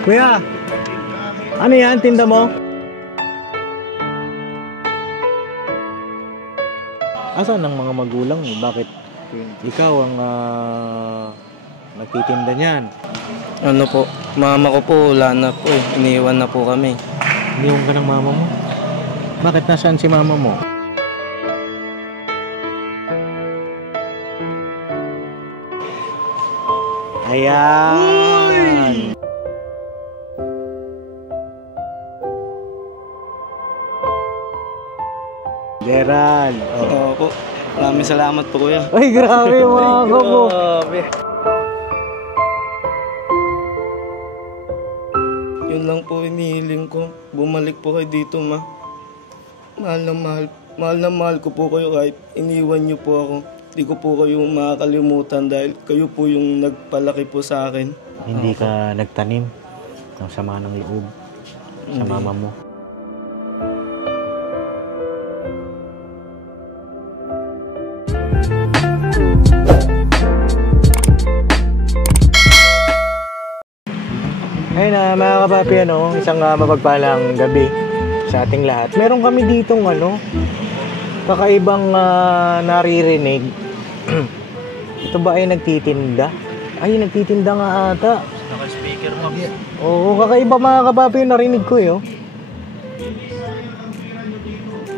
Kuya, ano yan? Tinda mo? Asan ang mga magulang mo? Bakit ikaw ang nagtitinda niyan? Ano po, mama ko po, wala na po eh. Iniwan na po kami. Iniwan ka ng mama mo? Bakit nasaan si mama mo? Ayan! Gerald! Oo po. Maraming salamat po, kuya. Ay, grabe mga mo! Grabe. Yun lang po inihiling ko. Bumalik po kayo dito, ma. Mahal na mahal ko po kayo kahit iniwan niyo po ako. Hindi ko po kayo makakalimutan dahil kayo po yung nagpalaki po sa akin. Hindi ka nagtanim ng sama ng loob sa mama mo. Ayun na mga kapapi, isang mapagpalang gabi sa ating lahat. Meron kami ditong kakaibang naririnig. Ito ba ay nagtitinda? Ay, nagtitinda nga ata. Naka-speaker mo. Oo, kakaiba mga kapapi yung narinig ko eh.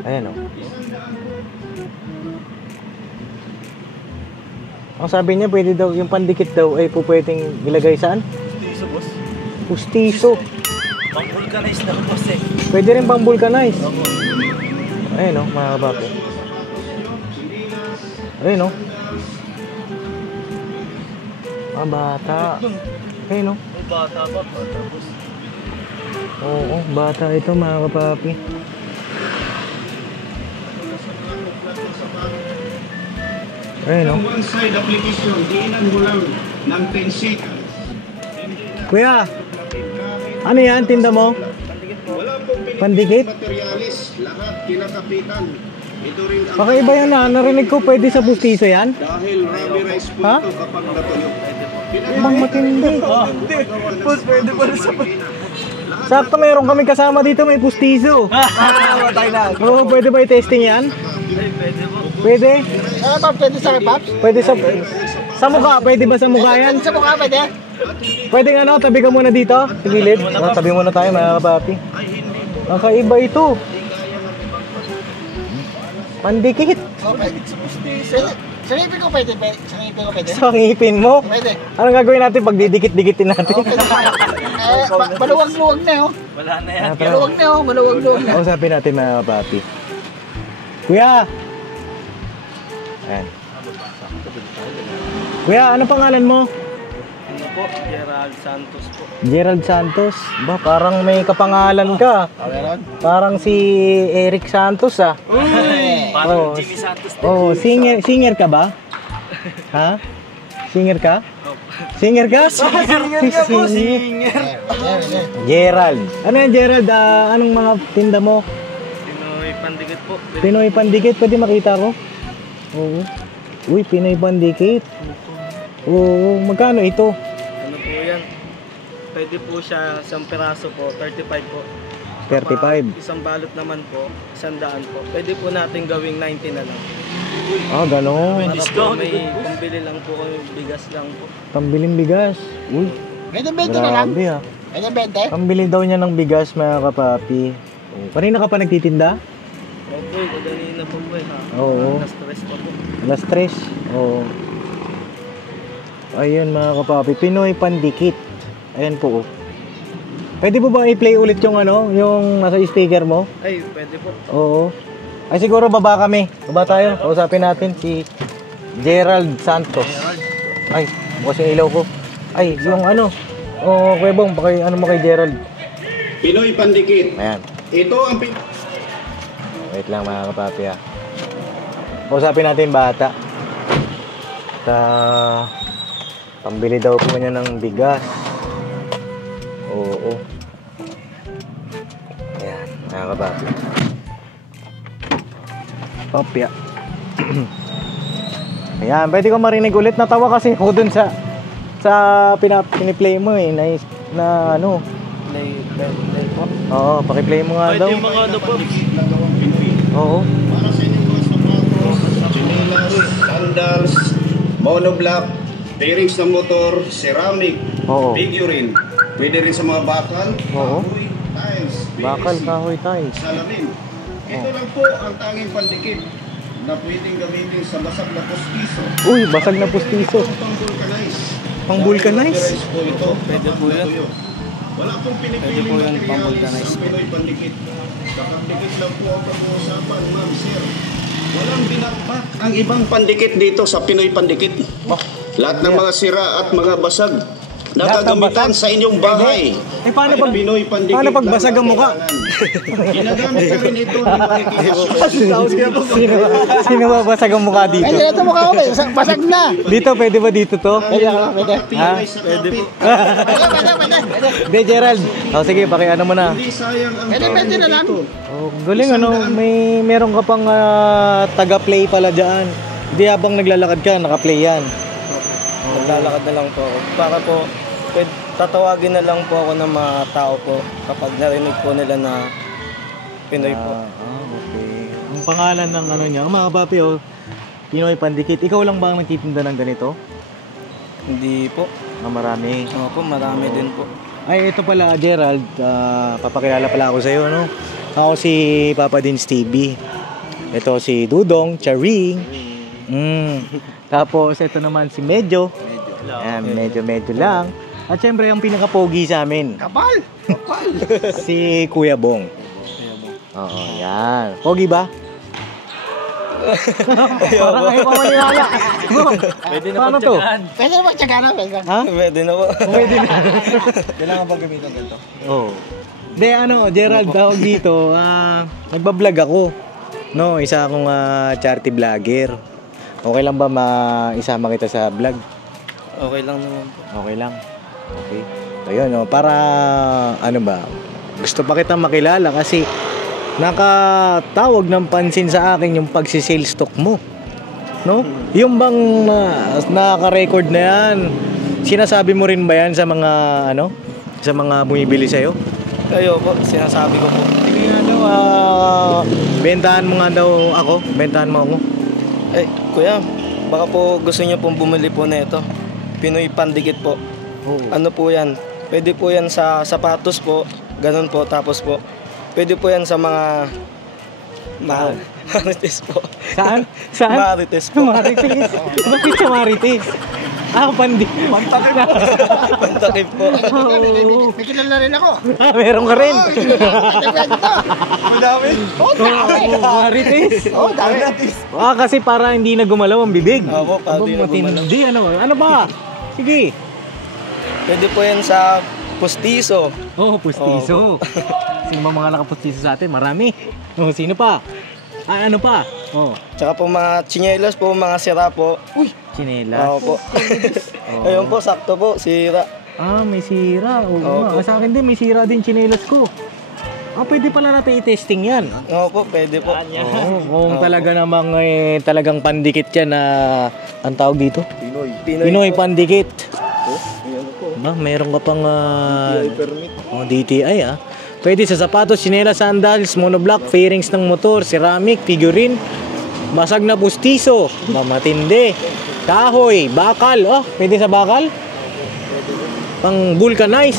Ayan o. Ang sabi niya, pwede daw, yung pandikit daw ay po pwedeng ilagay saan? Pustiso, boss. Pustiso. Pang-vulcanize na boss eh. Pwede rin pang vulcanize. Ayan o, mga kapapi. Ayun o. Ah, bata. Ayun o. Bata pa, bata boss. Oo, bata ito mga kapapi. Ayun o. One-side application, diinan mo lang ng 10 seconds. Kuya, ano yan? Tinda mo? Wala pong Pandikit? materialis, lahat kinakapitan. Ito rin ang Kakaiba yan na. Narinig ko pwede sa pustiso yan? dahil rubberized po Ha? ito kapag natuyo. Ibang matindi. Boss, pwede pa rin sa Sakto meron kami kasama dito, may pustiso. Matay na. Oo, pwede ba i-testing yan? Pwede po. Pwede? Pwede sa akin, Paps? Pwede sa mukha, pwede ba sa mukha yan? Sa mukha, pwede? Pwede nga tabi ka muna dito, sa gilid. Tabi muna tayo mga kapapi. Kakaiba ito. Pandikit. Okay. Sa ngipin ko pwede? Sa ngipin ko pwede? Sa ngipin mo? Pwede. Anong gagawin natin pag didikit-dikitin natin? Maluwag-luwag na yun. Wala na yan. Maluwag na yun, maluwag-luwag na. Kausapin natin mga kapapi. Kuya! Ayan. Kuya, ano pangalan mo? Ano po? Gerald Santos po. Gerald Santos. Ba, parang may kapangalan ka. Parang si Eric Santos ah. Parang Jimmy Santos din. Oh, singer ka ba? Ha? Singer ka? Singer ka? Singer. Gerald. Ano yan Gerald? Anong mga tinda mo? Pinoy pandikit po. Pinoy pandikit. Pwede makita ko? Oo. Uy, Pinoy pandikit. Oo. Magkano ito? Ano po yan? Pwede po siya isang piraso po, 35 po. 35. Kapag isang balot naman po, 100 po. Pwede po natin gawing 90 na lang. Ah, gano'n. Para po may pambili lang po kami, bigas lang po. Pambiling bigas. Uy, Pwede 20 na lang? grabe ah. Pwede 20? Pambili daw niya ng bigas mga kapapi. Kanina ka pa nagtitinda? Opo, kanina po po eh. Oo. Na-stress pa po. Alas 3. Oo. Ayun mga kapapi, Pinoy pandikit. Ayan po. Pwede po ba i-play ulit yung yung nasa speaker mo? Ay, pwede po. Oo. Ay siguro baba kami. Baba tayo. Kausapin natin si Gerald Santos. Ay, bukas yung ilaw ko. Ay, yung Kuya Bong, mo kay Gerald. Pinoy pandikit. Ayan. Ito ang Wait lang mga kapapi ah. Kausapin natin bata. Pambili daw po niya ng bigas. Oo. Ayan, mga kapapi. Kopya. Ayan, pwede ko marinig ulit. Natawa kasi ako dun sa piniplay mo eh. Na play po. Oo, pakiplay mo nga daw. Yung mga ano po. Nagawang Pinoy. Oo. Para sa inyong mga sapatos, chinelas, sandals, monoblock, bearings ng motor, ceramic, Oo. figurine. Pwede rin sa mga bakal, Oo. kahoy, tiles, Bakal, PVC, kahoy, tiles. salamin. Ito lang po ang tanging pandikit na pwedeng gamitin sa basag na postiso. Uy, basag na pustiso. Ito pang vulcanize. Pang vulcanize? Vulcanize po ito. Pwede po yun. Wala pong Pwede pinipiling po yun, pang materialis vulcanize. ang Pinoy pandikit. Kapag dikit lang po ang pag-uusapan, ma'am, sir. Walang binakpak ang ibang pandikit dito sa Pinoy pandikit. Lahat ng mga sira at mga basag na Lahat ng gagamitan basag? sa inyong bahay. Eh, paano ay pag- Pinoy pandikit paano pag lang basag ang mukha? kailangan. Ginagamit na rin ito ng makikita. Sino ba basag ang mukha dito? Ay, ito mukha ko, basag na. Dito, pwede ba dito to? Pwede ako, pwede. Ha? Pwede po. Pwede. Hindi, Gerald. O, sige, ano mo na. Hindi sayang ang Pwede na lang. Oh, galing ano, meron ka pang taga-play pala dyan. Hindi habang naglalakad ka, naka-play yan. Naglalakad na lang po ako. Para po, tatawagin na lang po ako ng mga tao po kapag narinig po nila na Pinoy po. Okay. Ang pangalan ng ano niya, mga papi, oh, Pinoy Pandikit. Ikaw lang ba ang nagtitinda ng ganito? Hindi po. Marami. Opo, marami din po. Ay, ito pala, Gerald. Papakilala pala ako sa'yo, no? Ako si Papa Dins TV. Ito si Dudong, Charing. Tapos, ito naman si Medyo. Ayan, medyo lang. At syempre, ang pinaka-pogi sa amin. Kapal! Si Kuya Bong. Oo, yan. Pogi ba? Parang ayaw pa maniwala. Pwede na Paano to? Pwede na magtsaga na, pwede. Ha? Pwede na po. Pwede na. Kailangan bang gamitin ganito? Oo. De, Gerald, tawag dito, nagbablog ako. No, isa akong charity vlogger. Okay lang ba isama kita sa vlog? Okay lang naman po. Okay lang. Okay. So yun, no, para gusto pa kita makilala kasi nakatawag ng pansin sa akin yung pagsisales stock mo. No? Yung bang nakaka-record na yan, sinasabi mo rin ba yan sa mga sa mga bumibili sa'yo? Kayo po, sinasabi ko po. Sige nga daw, bentahan mo nga daw ako. Bentahan mo ako. Eh, kuya, baka po gusto niyo pong bumili po na ito. Pinoy Pandikit po. Oo. Ano po yan? Pwede po yan sa sapatos po. Ganun po. Tapos po, pwede po yan sa mga marites po. Saan? Saan? Marites po. Marites. Bakit sa Marites? Pandi. Pantakip po. May kilala rin ako. Meron ka rin. Pwede to. Madami. Marites. Dami. Kasi para hindi na gumalaw ang bibig. Opo, para Aba, di na gumalaw. matindi. Ano ba? Sige. Pwede po yan sa postiso. Oh, pustiso. Sino ba mga nakapustiso sa atin? Marami. Oh, sino pa? Ano pa? Oh, Tsaka po mga tsinelas po, mga sira po. chinelas. Oo po. Ayun po, sakto po, sira. May sira. Oo, Opo. nga. Sa akin din, may sira din chinelas ko. Pwede pala natin i-testing yan. Oo po, pwede po. Oo, kung talaga namang talagang pandikit yan na ang tawag dito? Pinoy po. pandikit. Ayun po. Meron ka pang Permit. DTI Pwede sa sapatos, chinelas, sandals, monoblock, fairings ng motor, ceramic, figurine, basag na pustiso, matindi, kahoy, bakal. Pwede sa bakal? Pang vulcanize.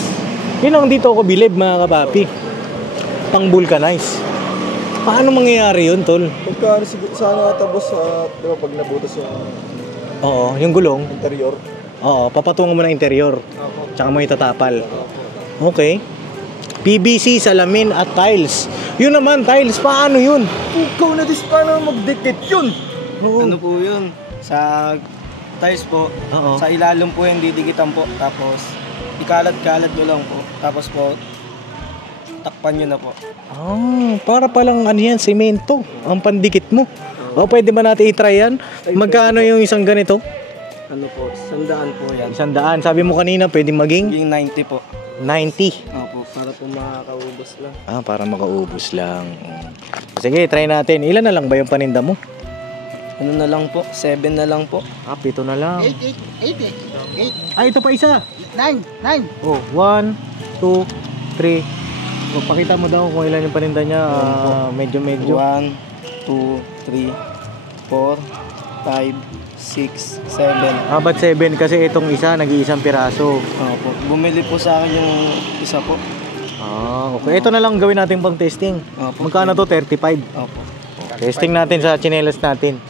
Yun ang dito ako bilib, mga kapapi. Pang vulcanize. Paano mangyayari yun, tol? Pagka sana tapos sa, di ba, pag nabutas yung Oo, yung gulong. interior. Oo, papatungan mo ng interior. Tsaka mo itatapal. Okay. PVC, salamin at tiles. Yun naman, tiles, paano yun? Ikaw na dis, paano magdikit yun? Ano po yun? Sa tiles po, Oo. sa ilalim po yung didikitan po. Tapos, ikalat-kalat nyo lang po. Tapos po, takpan nyo na po. Para palang yan, semento. Ang pandikit mo. Pwede ba natin i-try yan? Magkano yung isang ganito? Ano po, 100 po yan. 100. Sabi mo kanina, pwede maging Yung 90 po. 90. Opo, para po makakaubos lang. Para makaubos lang. Sige, try natin. Ilan na lang ba yung paninda mo? Ano na lang po? 7 na lang po. 7 na lang. 8. Ito pa isa. 9. Oh, 1, 2, 3. Pakita mo daw kung ilan yung paninda niya. Medyo. 1, 2, 3, 4, 5, 6, 7. Ba't 7? Kasi itong isa, nag-iisang piraso. Opo. Bumili po sa akin yung isa po. Okay. Ito na lang gawin natin pang testing. Opo. Magkano to? 35. Opo. Testing natin sa chinelas natin.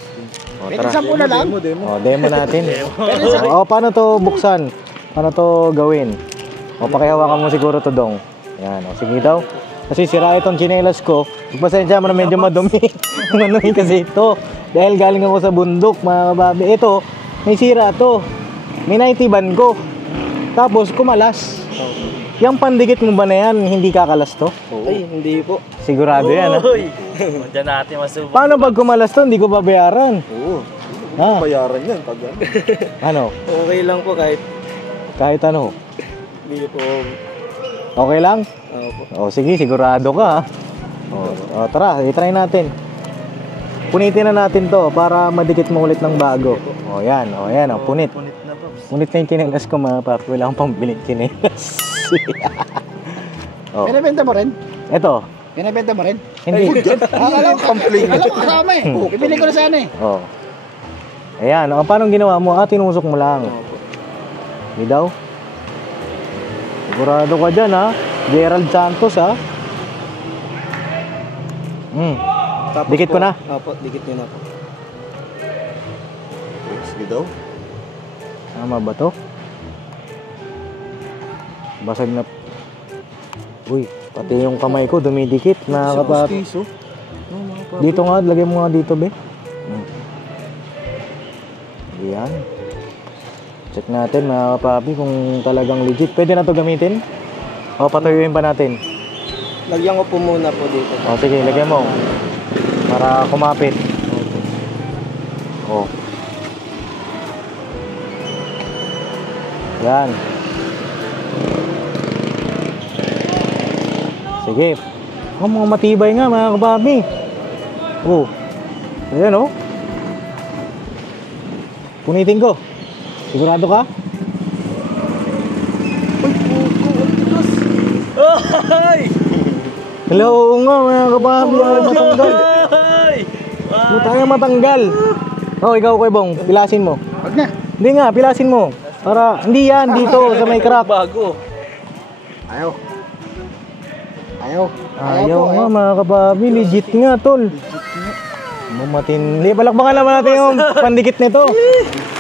Pwede Tara. 10 na lang. Demo natin. Paano to buksan? Paano to gawin? Pakihawakan mo siguro to, Dong. Yan, sige daw. Kasi sira itong chinelas ko. Pasensya mo na medyo madumi. Madumi kasi ito. Dahil galing ako sa bundok, mga kababi. Ito, may sira to. May 90 ban ko. Tapos kumalas. Yung pandikit mo ba na yan, hindi kakalas to? Ay, hindi po. Sigurado yan, ha? Diyan natin masubok. Paano pag kumalas to, hindi ko babayaran? Oo. Ha? Bayaran yan pag Ano? Okay lang po Kahit ano? hindi po. Okay lang? Opo. Sige, sigurado ka, ha? Tara, i-try natin. Punitin na natin to para madikit mo ulit ng bago. Yan, punit. Punit na po. Punit na yung chinelas ko, mga papi. Wala akong pambiling chinelas. Binibenta mo rin? Ito. Binibenta mo rin? Hindi. Alam ko kasama eh. Bibili ko na sana eh. Ayan, paano ginawa mo? Tinusok mo lang. Hindi daw. Sigurado ka dyan, ha? Gerald Santos, ha? Dikit ko na. Opo, dikit nyo na po. sige daw. Tama ba to? Basag na. Uy, pati yung kamay ko dumidikit, mga kapapi. Dito nga, lagyan mo nga dito, be. Ayan. Check natin, mga kapapi, kung talagang legit. Pwede na to gamitin? O, patuyuin pa natin. Lagyan ko po muna po dito. O, sige, lagyan mo. Para kumapit. O. Yan. Sige. Mga matibay nga, mga kapapi. O. Ayan, o. Punitin ko. Sigurado ka? Hello, oo nga, mga kapapi. Matanggal. Tayo matanggal. O, ikaw, Kuya Bong, pilasin mo. Wag na. Hindi nga, pilasin mo. Para, hindi yan, dito, sa may crack. Bago. Ayaw nga, mga kapapi. Legit nga, tol. Mamatindi. Palakpakan naman natin yung pandikit nito.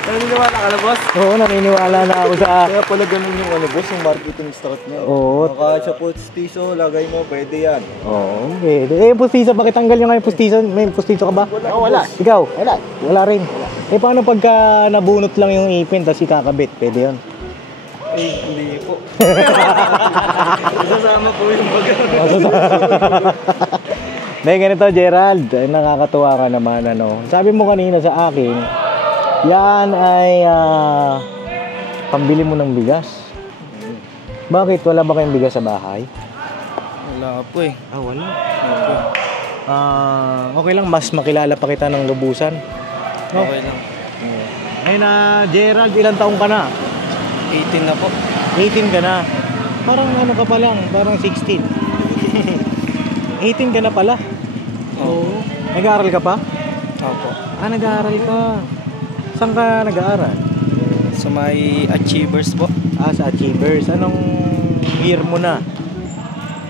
Naniniwala ka na, boss? Oo, naniniwala na ako sa... Kaya pala ganun yung ano boss, yung marketing start niya. Oo. Sa pustiso, lagay mo, pwede yan. Oo, pwede. Yung pustiso, bakit tanggal nyo nga yung pustiso? May pustiso ka ba? Wala. Ikaw? Wala. Wala rin. Paano pagka nabunot lang yung ipin, tapos ikakabit? Pwede yun? Hindi po. Sasama po yung baga. Dahil ganito, Gerald, nakakatuwa ka naman, ano. Sabi mo kanina sa akin, yan ay pambili mo ng bigas. Bakit? Wala ba kayong bigas sa bahay? Wala po eh. Wala. Okay lang, mas makilala pa kita ng lubusan. No? Okay lang. Ay na, Gerald, ilang taong ka na? 18 na po. 18 ka na. Parang ano ka pa lang, parang 16. 18 ka na pala. Oo. Nag-aaral ka pa? Opo. Nag-aaral ka. Saan ka nag-aaral? Sa may Achievers po. Sa Achievers. Anong year mo na?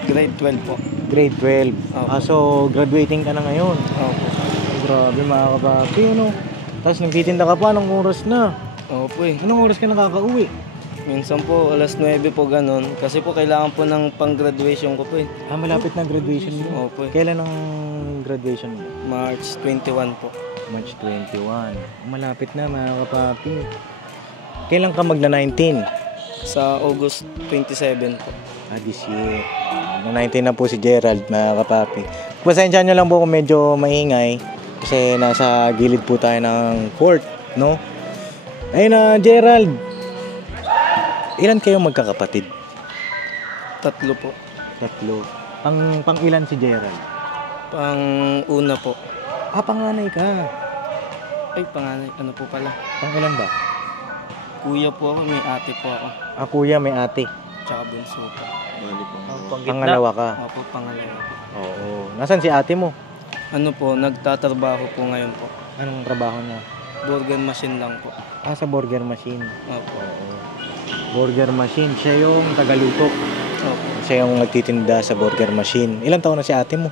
Grade 12 po. Grade 12. Opo. So, graduating ka na ngayon. Opo. Grabe, mga kapapi, ano? Tapos nagtitinda ka pa, anong oras na? Opo eh. Anong oras ka nakakauwi? Minsan po, alas 9 po ganun. Kasi po, kailangan po ng pang-graduation ko po eh. Malapit na graduation mo. Opo eh. Kailan ang graduation mo? March 21 po. March 21. Malapit na, mga kapapi. Kailan ka magna-19? Sa August 27 po. This year. Na-19 na po si Gerald, mga kapapi. Pasensya nyo lang po kung medyo maingay. Kasi nasa gilid po tayo ng court, no? Ayun na, Gerald. Ilan kayo magkakapatid? 3 po. 3. Pang ilan si Gerald? Pang-una po. Panganay ka. Ay, panganay. Ano po pala? Pang ilan ba? Kuya po ako, may ate po ako. Kuya, may ate. Tsaka bunso po. Pangalawa ka. Opo, pangalawa po. Oo. Nasaan si ate mo? Ano po, nagtatrabaho po ngayon po. Anong trabaho niya? Burger machine lang po. Sa burger machine. Opo. Oo. Burger machine. Siya yung tagaluto. Opo. Siya yung nagtitinda sa burger machine. Ilang taon na si ate mo?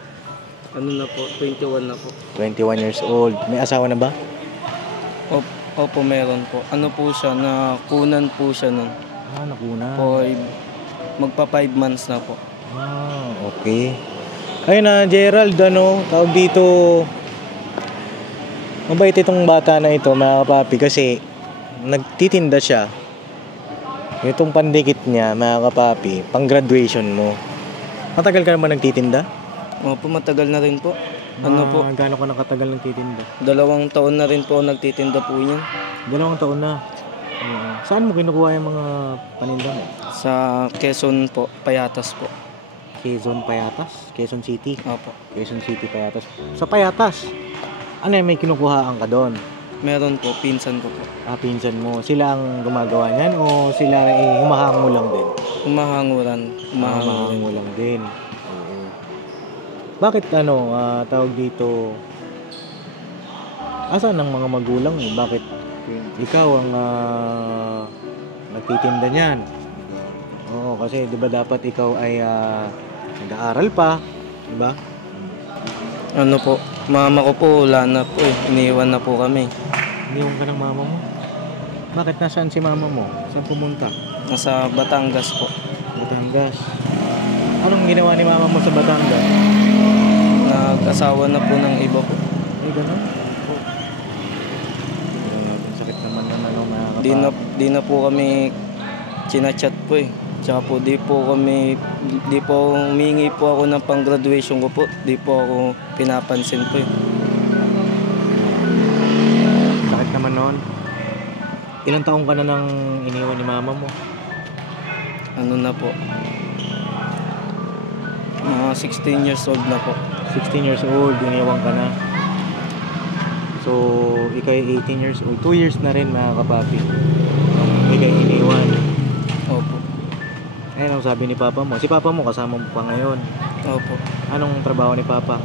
Ano na po, 21 na po. 21 years old. May asawa na ba? Opo, meron po. Ano po siya, nakunan po siya nun. Nakuna. Po, magpa 5 months na po. Okay. Ayun na, Gerald, tawag dito. Mabait itong bata na ito, mga kapapi, kasi nagtitinda siya. Itong pandikit niya, mga kapapi, pang graduation mo. Matagal ka naman nagtitinda? Opo, matagal na rin po. Ano po, Gaano ka nakatagal nagtitinda? 2 taon na rin po nagtitinda po yun. 2 taon na. Saan mo kinukuha yung mga paninda mo? Sa Quezon po, Payatas po. Quezon Payatas? Quezon City? Opo. Quezon City Payatas. Sa Payatas, ano yung may kinukuhaan ka doon? Meron po, pinsan ko po. Pinsan mo, sila ang gumagawa niyan o sila ay humahango lang din? Humahanguran. Humahango lang din. Oo. Bakit tawag dito, asan ang mga magulang mo? Bakit ikaw ang nagtitinda niyan? Oo, kasi 'di ba dapat ikaw ay nag-aaral pa, 'di ba? Ano po, mama ko po, wala na po eh. Iniwan na po kami. Iniwan ka ng mama mo? Bakit nasaan si mama mo? Saan pumunta? Nasa Batangas po. Batangas. Anong ginawa ni mama mo sa Batangas? Nag-asawa na po ng iba po. Ay, ganun? Ang sakit naman ng mga Di na po kami chinachat po eh. Tsaka po di po humingi po ako ng pang-graduation ko po. Di po ako pinapansin po eh. Sakit naman noon. Ilang taong ka na nang iniwan ni mama mo? Ano na po, mga 16 years old na po. 16 years old, iniwan ka na. So, ikaw ay 18 years old. 2 years na rin, mga kapapi. Ikaw ay iniwan. Opo. Ayun ang sabi ni papa mo. Si papa mo kasama mo pa ngayon. Opo. Anong trabaho ni papa?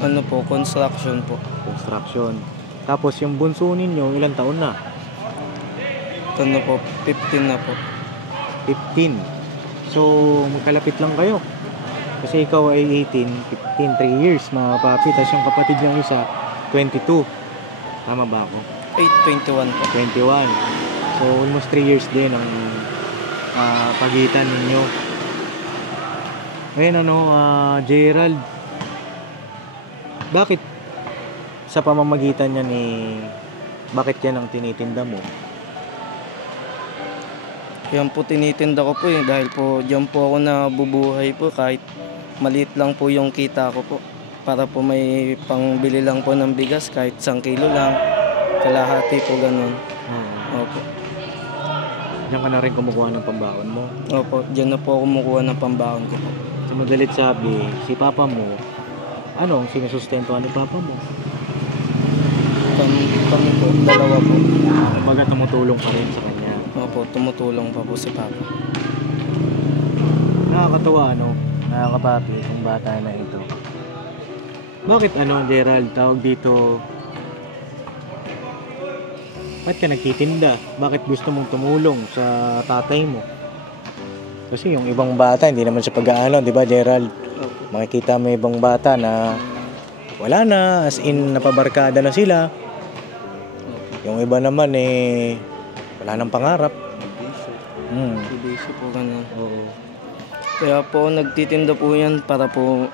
Ano po, construction po. Construction. Tapos yung bunso ninyo, ilang taon na? Ano po, 15 na po. 15. So, magkalapit lang kayo. Kasi ikaw ay 18, 15, 3 years, mga papi. Tapos yung kapatid niyang isa, 22. Tama ba ako? 21 po. 21. So, almost 3 years din ang pagitan ninyo. Ngayon, Gerald, bakit sa pamamagitan niya bakit yan ang tinitinda mo? Yan po tinitinda ko po eh. Dahil po diyan po ako nabubuhay po kahit maliit lang po yung kita ko po. Para po may pangbili lang po ng bigas kahit 1 kilo lang. Kalahati po ganun. Opo. Diyan ka na rin kumukuha ng pambaon mo. Opo, diyan na po ako kumukuha ng pambaon ko po. So, madalit sabi, si papa mo, anong sinusustentuhan ni papa mo? Kami po, 2 po. Kumbaga tumutulong pa rin sa kanya. Opo, tumutulong pa po si papa. Nakakatawa, nakakapapi itong bata na ito. Bakit Gerald, tawag dito, bakit ka nagtitinda? Bakit gusto mong tumulong sa tatay mo? Kasi yung ibang bata, hindi naman sa pag-aano, di ba Gerald? Makikita mo ibang bata na wala na, as in napabarkada na sila. Yung iba naman wala nang pangarap. Busy po ganun. Oo. Kaya po nagtitinda po yan para po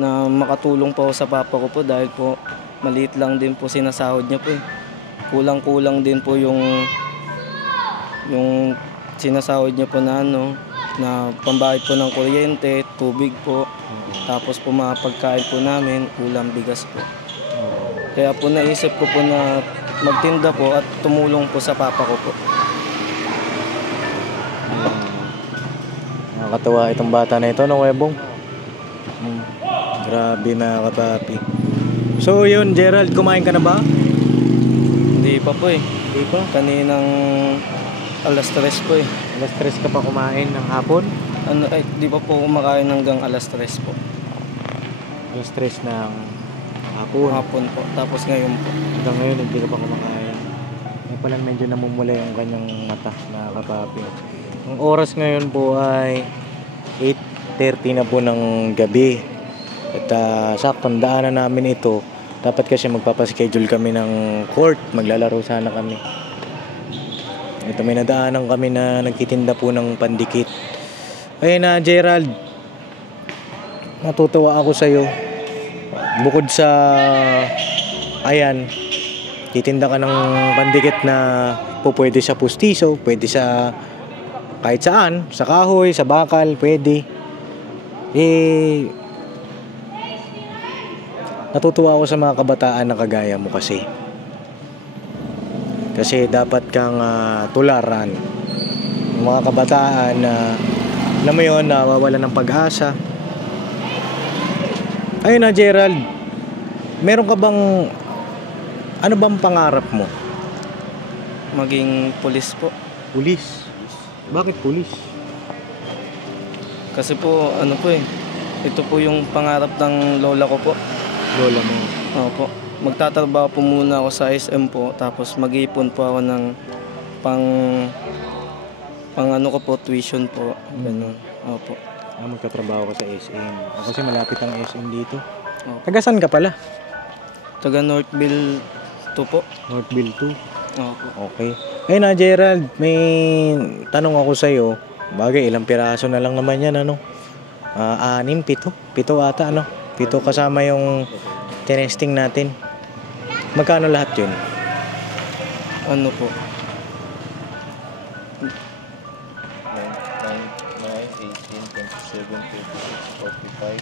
na makatulong po sa papa ko po dahil po maliit lang din po sinasahod niya po eh. Kulang-kulang din po yung sinasahod niya po na na pambayad po ng kuryente, tubig po. Tapos po mga pagkain po namin, ulam, bigas po. Kaya po naisip ko po na magtinda po at tumulong po sa papa ko po. Nakakatawa itong bata na ito, Webong? Grabe mga kapapi. So yun, Gerald, kumain ka na ba? Hindi pa po eh. Hindi pa? Kaninang 3:00 po eh. Alas 3 ka pa kumain ng hapon? Di pa po kumakain hanggang alas 3 po. Alas 3 ng hapon. Hapon po. Tapos ngayon po. Hanggang ngayon hindi ka pa kumakain. May palang medyo namumula yung kanyang mata na kapapi. Ang oras ngayon po ay 8:30 na po ng gabi. At saktong daanan namin ito. Dapat kasi magpapaschedule kami ng court. Maglalaro sana kami. Ito may nadaanan kami na nagtitinda po ng pandikit. Ayun na Gerald. Natutuwa ako sa'yo. Bukod sa ayan, titinda ka ng pandikit na po pwede sa pustiso, pwede sa kahit saan, sa kahoy, sa bakal, pwede. Natutuwa ako sa mga kabataan na kagaya mo kasi. Kasi dapat kang tularan. Yung mga kabataan na alam mo yun, nawawalan ng pag-asa. Ayun na Gerald, meron ka bang, ano bang pangarap mo? Maging pulis po. Pulis? Bakit pulis? Kasi po, ito po yung pangarap ng lola ko po. Lola mo? Opo. Magtatrabaho po muna ako sa SM po, tapos mag-iipon po ako ng ko po, tuition po. Ganun. Opo. Magtatrabaho ka sa SM. Kasi malapit ang SM dito. Opo. Taga saan ka pala? Taga Northville 2 po. Northville 2. Opo. Okay. Ayun na Gerald, may tanong ako sa'yo. Bagay, ilang piraso na lang naman yan, 6, 7. 7 ata, 7 kasama yung tinesting natin. Magkano lahat yun? Ano po? 9, 18, 27, 26, 45,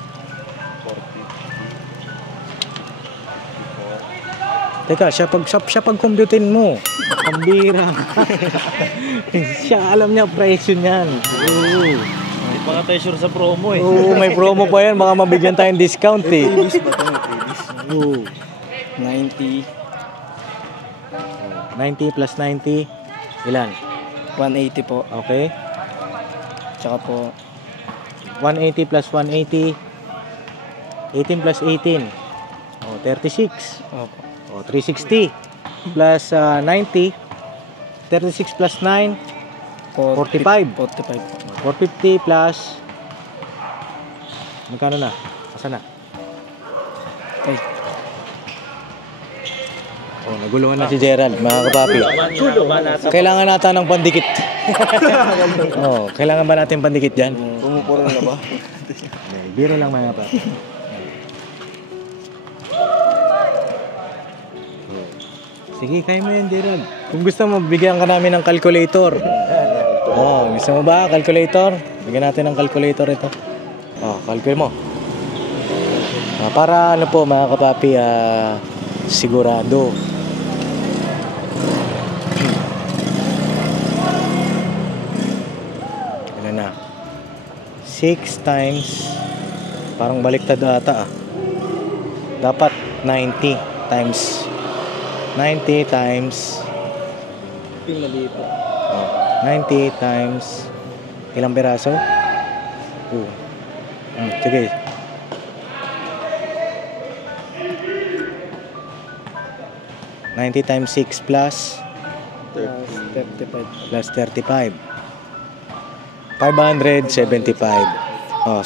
40, 54. Teka, siya pag-computein mo. Pambira. Siya alam niya presyo niyan. Oo. Hindi pa nga tayo sure sa promo Oo, may promo pa yan. Baka mabigyan tayong discount eh. Previous ba ito? Previous. Oo. 90, 90 plus 90. Ilan? 180 po. Okay. Tsaka po, 180 plus 180. 18 plus 18. 36. opo. 360 plus 90. 36 plus 9. 45. 45 po. 450 plus magkano na? Asa na? Ay, Naguluhan na si Gerald, mga kapapi. Kailangan nata ng pandikit. Kailangan ba natin pandikit dyan? Pumupuro na ba? Biro lang mga kapapi. Sige, kaya mo yan, Gerald. Kung gusto mo, bigyan ka namin ng calculator. Gusto mo ba, calculator? Bigyan natin ng calculator ito. Calculate mo. Para ano po, mga kapapi, sigurado. Ano na? 6 times, parang baliktad ata dapat 90 times pinali po. 90 times ilang piraso? Sige. $90 times 6 plus 35. plus 35. 575.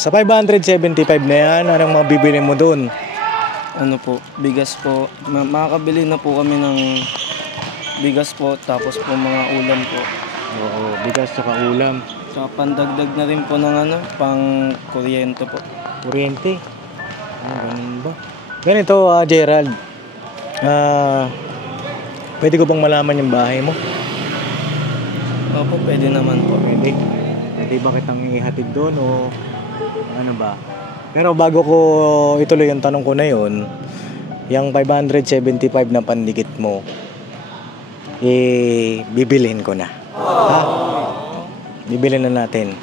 Sa 575 na yan, anong mabibili mo dun? Ano po, bigas po. Makakabili na po kami ng bigas po, tapos po mga ulam po. Bigas saka ulam. Tsaka pandagdag na rin po ng pang kuryente po. Kuryente. Ganun ba? Ganito, Gerald. Pwede ko bang malaman yung bahay mo? Opo, pwede naman po. Pwede. Pwede ba kitang ihatid doon o ano ba? Pero bago ko ituloy yung tanong ko na yun, yung 575 na pandikit mo, bibilhin ko na. Ha? Bibilhin na natin.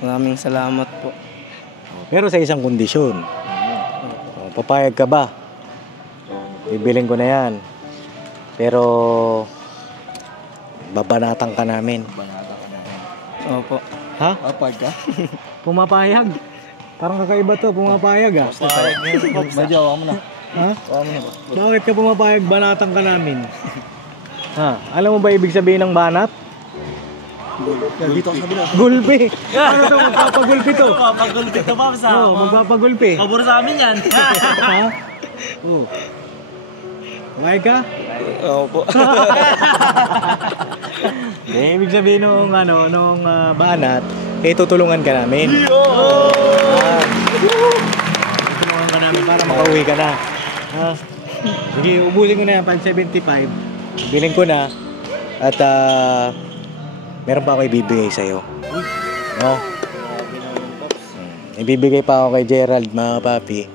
Maraming salamat po. Pero sa isang kondisyon. Papayag ka ba? Bibilhin ko na yan. Pero babanatan ka namin. Opo. Ha? Apag ka? Pumapayag? Parang kakaiba to, pumapayag ah. Madyawa mo na. Ha? Bakit ka pumapayag? Banatan ka namin. Ha? Alam mo ba ibig sabihin ng banat? Dito ka sabi na. Gulpi! Ano to? Magpapagulpi to? Papagulpit ka pa sa Oo, magpapagulpi. Pabor sa amin yan. Ha? Oo. Kumain ka? Opo. Ibig sabihin nung banat, tutulungan ka namin. Tutulungan ka namin para makauwi ka na. Sige, ubusin ko na yan, 575. Bilhin ko na. At meron pa ako ibibigay sa'yo. No? Ibibigay pa ako kay Gerald, mga papi.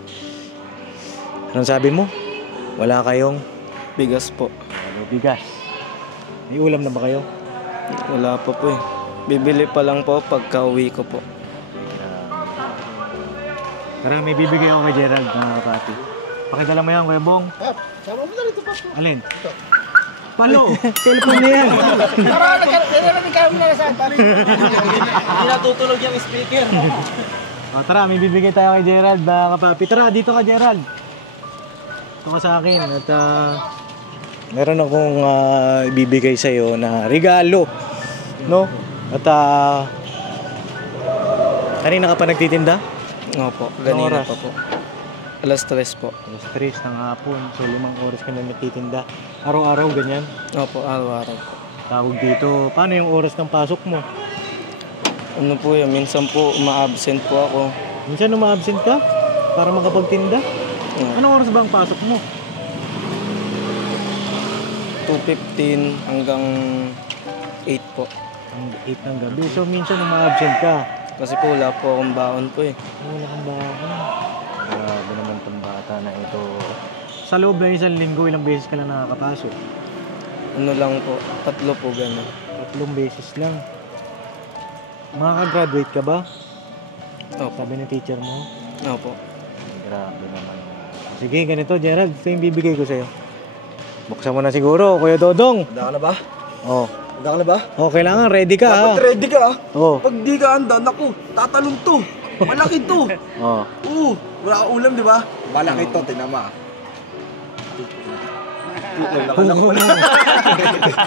Anong sabi mo? Wala kayong Bigas po. bigas. May ulam na ba kayo? Wala pa po eh. Bibili pa lang po pagka uwi ko po. Tara, may bibigay ako kay Gerald, mga papi. Pakidala mo yan, Kuya Bong. Sama mo na rito pa. Alin? Palo! Cellphone na yan. Para nagkaroon kami na saan. Hindi natutulog yung speaker. O, tara, may bibigay tayo kay Gerald, mga kapapi. Tara, dito ka, Gerald. Ito ka sa akin. At meron akong ibibigay sa'yo na regalo. No? At kanina ka pa nagtitinda? Opo. Anong Ganina oras? pa po. Alas 3 po. Alas 3 ng hapon. So, 5 oras ka na nagtitinda. Araw-araw, ganyan. Opo, araw-araw po. Tawag dito. Paano yung oras ng pasok mo? Ano po yan? Minsan po ma-absent po ako. Minsan uma-absent ka para makapagtinda? Mm. Anong oras ba ang pasok mo? 2:15 hanggang 8 po. Ang 8 ng gabi. So, minsan uma-absent ka. Kasi po wala po akong baon po eh. Wala kang bakon. Grabe naman tong bata na ito. Sa loob ng isang linggo, ilang beses ka lang nakakapasok? Ano lang po, 3 po gano'n. 3 beses lang. Makaka-graduate ka ba? Opo. Sabi ng teacher mo. Opo. Grabe naman. Sige, ganito Gerald. Ito yung bibigay ko sa'yo. Buksan mo na siguro, Kuya Dodong. Handa ka na ba? Oh. Handa ka na ba? Oh, kailangan ready ka ha. Dapat ready ka. Oh. Pag di ka handa, naku, tatalong to. Malaki to. Oh. Oo, wala kang ulam, di ba? Malaki to, tinama.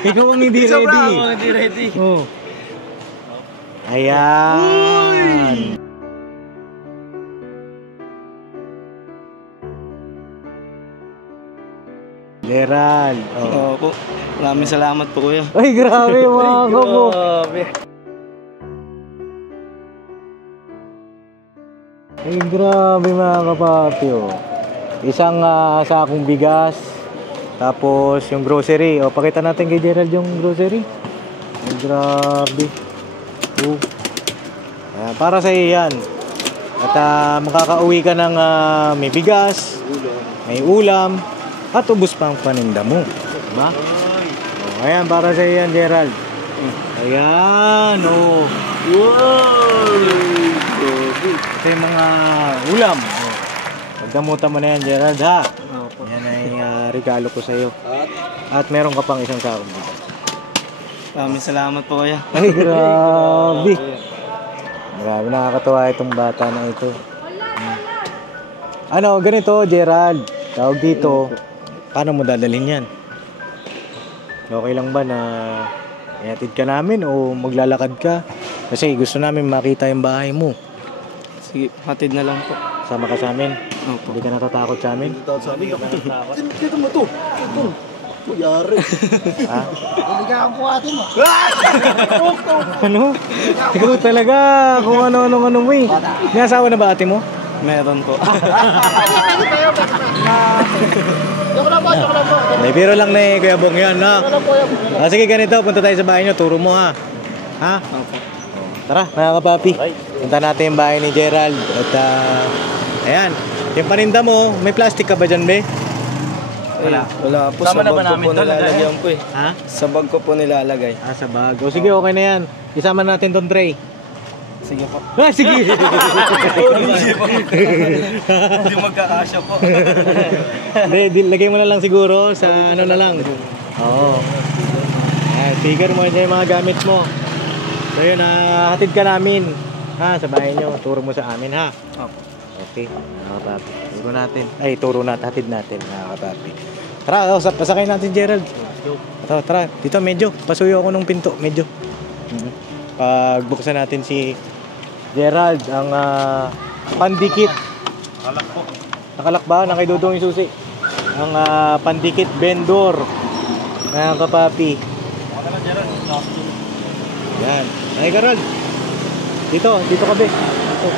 Ikaw ang hindi ready. Hindi ready. Oh. Ayan. Gerald. Oh. Opo. Maraming salamat po kuya. Ay, grabe mga ko. Grabe. Ay, grabe mga kapapi. Oh. Isang sakong bigas. Tapos yung grocery. O, pakita natin kay Gerald yung grocery. Ay, grabe. Oh. Ayan, para sa iyo yan. At makakauwi ka ng may bigas, may ulam, at ubos pa ang paninda mo. Diba? Oh, ayan, para sa iyo yan, Gerald. Ayan, oh. Ito yung mga ulam. Oh. Pagdamutan mo na yan, Gerald, ha? Yan ay regalo ko sa iyo. At meron ka pang isang sakong bigas. Maraming salamat po kuya. Ay, grabe. Grabe, nakakatawa itong bata na ito. Ano, ganito, Gerald. Tawag dito. Paano mo dadalhin yan? Okay lang ba na ihatid ka namin o maglalakad ka? Kasi gusto namin makita yung bahay mo. Sige, hatid na lang po. Sama ka sa amin. Opo. Hindi ka natatakot sa amin? Dito mo to. Ito. Kuyari. Ha? Hindi ka ang buhatin mo. Ano? Ikaw talaga kung ano mo eh. May asawa na ba ate mo? Meron po. Joke lang po, joke lang po. May biro lang na Kuya Bong yan, ha? Joke lang po yan. Sige, ganito. Punta tayo sa bahay nyo. Turo mo, ha? Ha? Opo. Tara, mga kapapi. Punta natin yung bahay ni Gerald. At, ayan. Yung paninda mo, may plastic ka ba dyan, be? Wala. Wala po. Tama Sa na bag ba ko namin po to? nilalagyan po eh. Ha? Sa bag ko po nilalagay. Sa bag. O sige, okay na yan. Isama natin ton tray. Sige po. Sige. Hindi magkakasya po. Hindi, lagay mo na lang siguro sa ano na lang. Oo. Ayan, figure mo dyan yung mga gamit mo. So yun, hatid ka namin. Ha, sa bahay nyo. Turo mo sa amin, ha? Okay, mga kapapi. Turo natin. Ay, turo natin. Hatid natin, mga kapapi. Tara, pasakay natin, Gerald. Tara. Dito, medyo. Pasuyo ako ng pinto, medyo. Pagbuksan natin si Gerald, ang pandikit. Nakalak ba? Nakidudong yung susi. Ang pandikit vendor. Mga kapapi. Yan. Ay, Gerald. Dito kabe. Dito.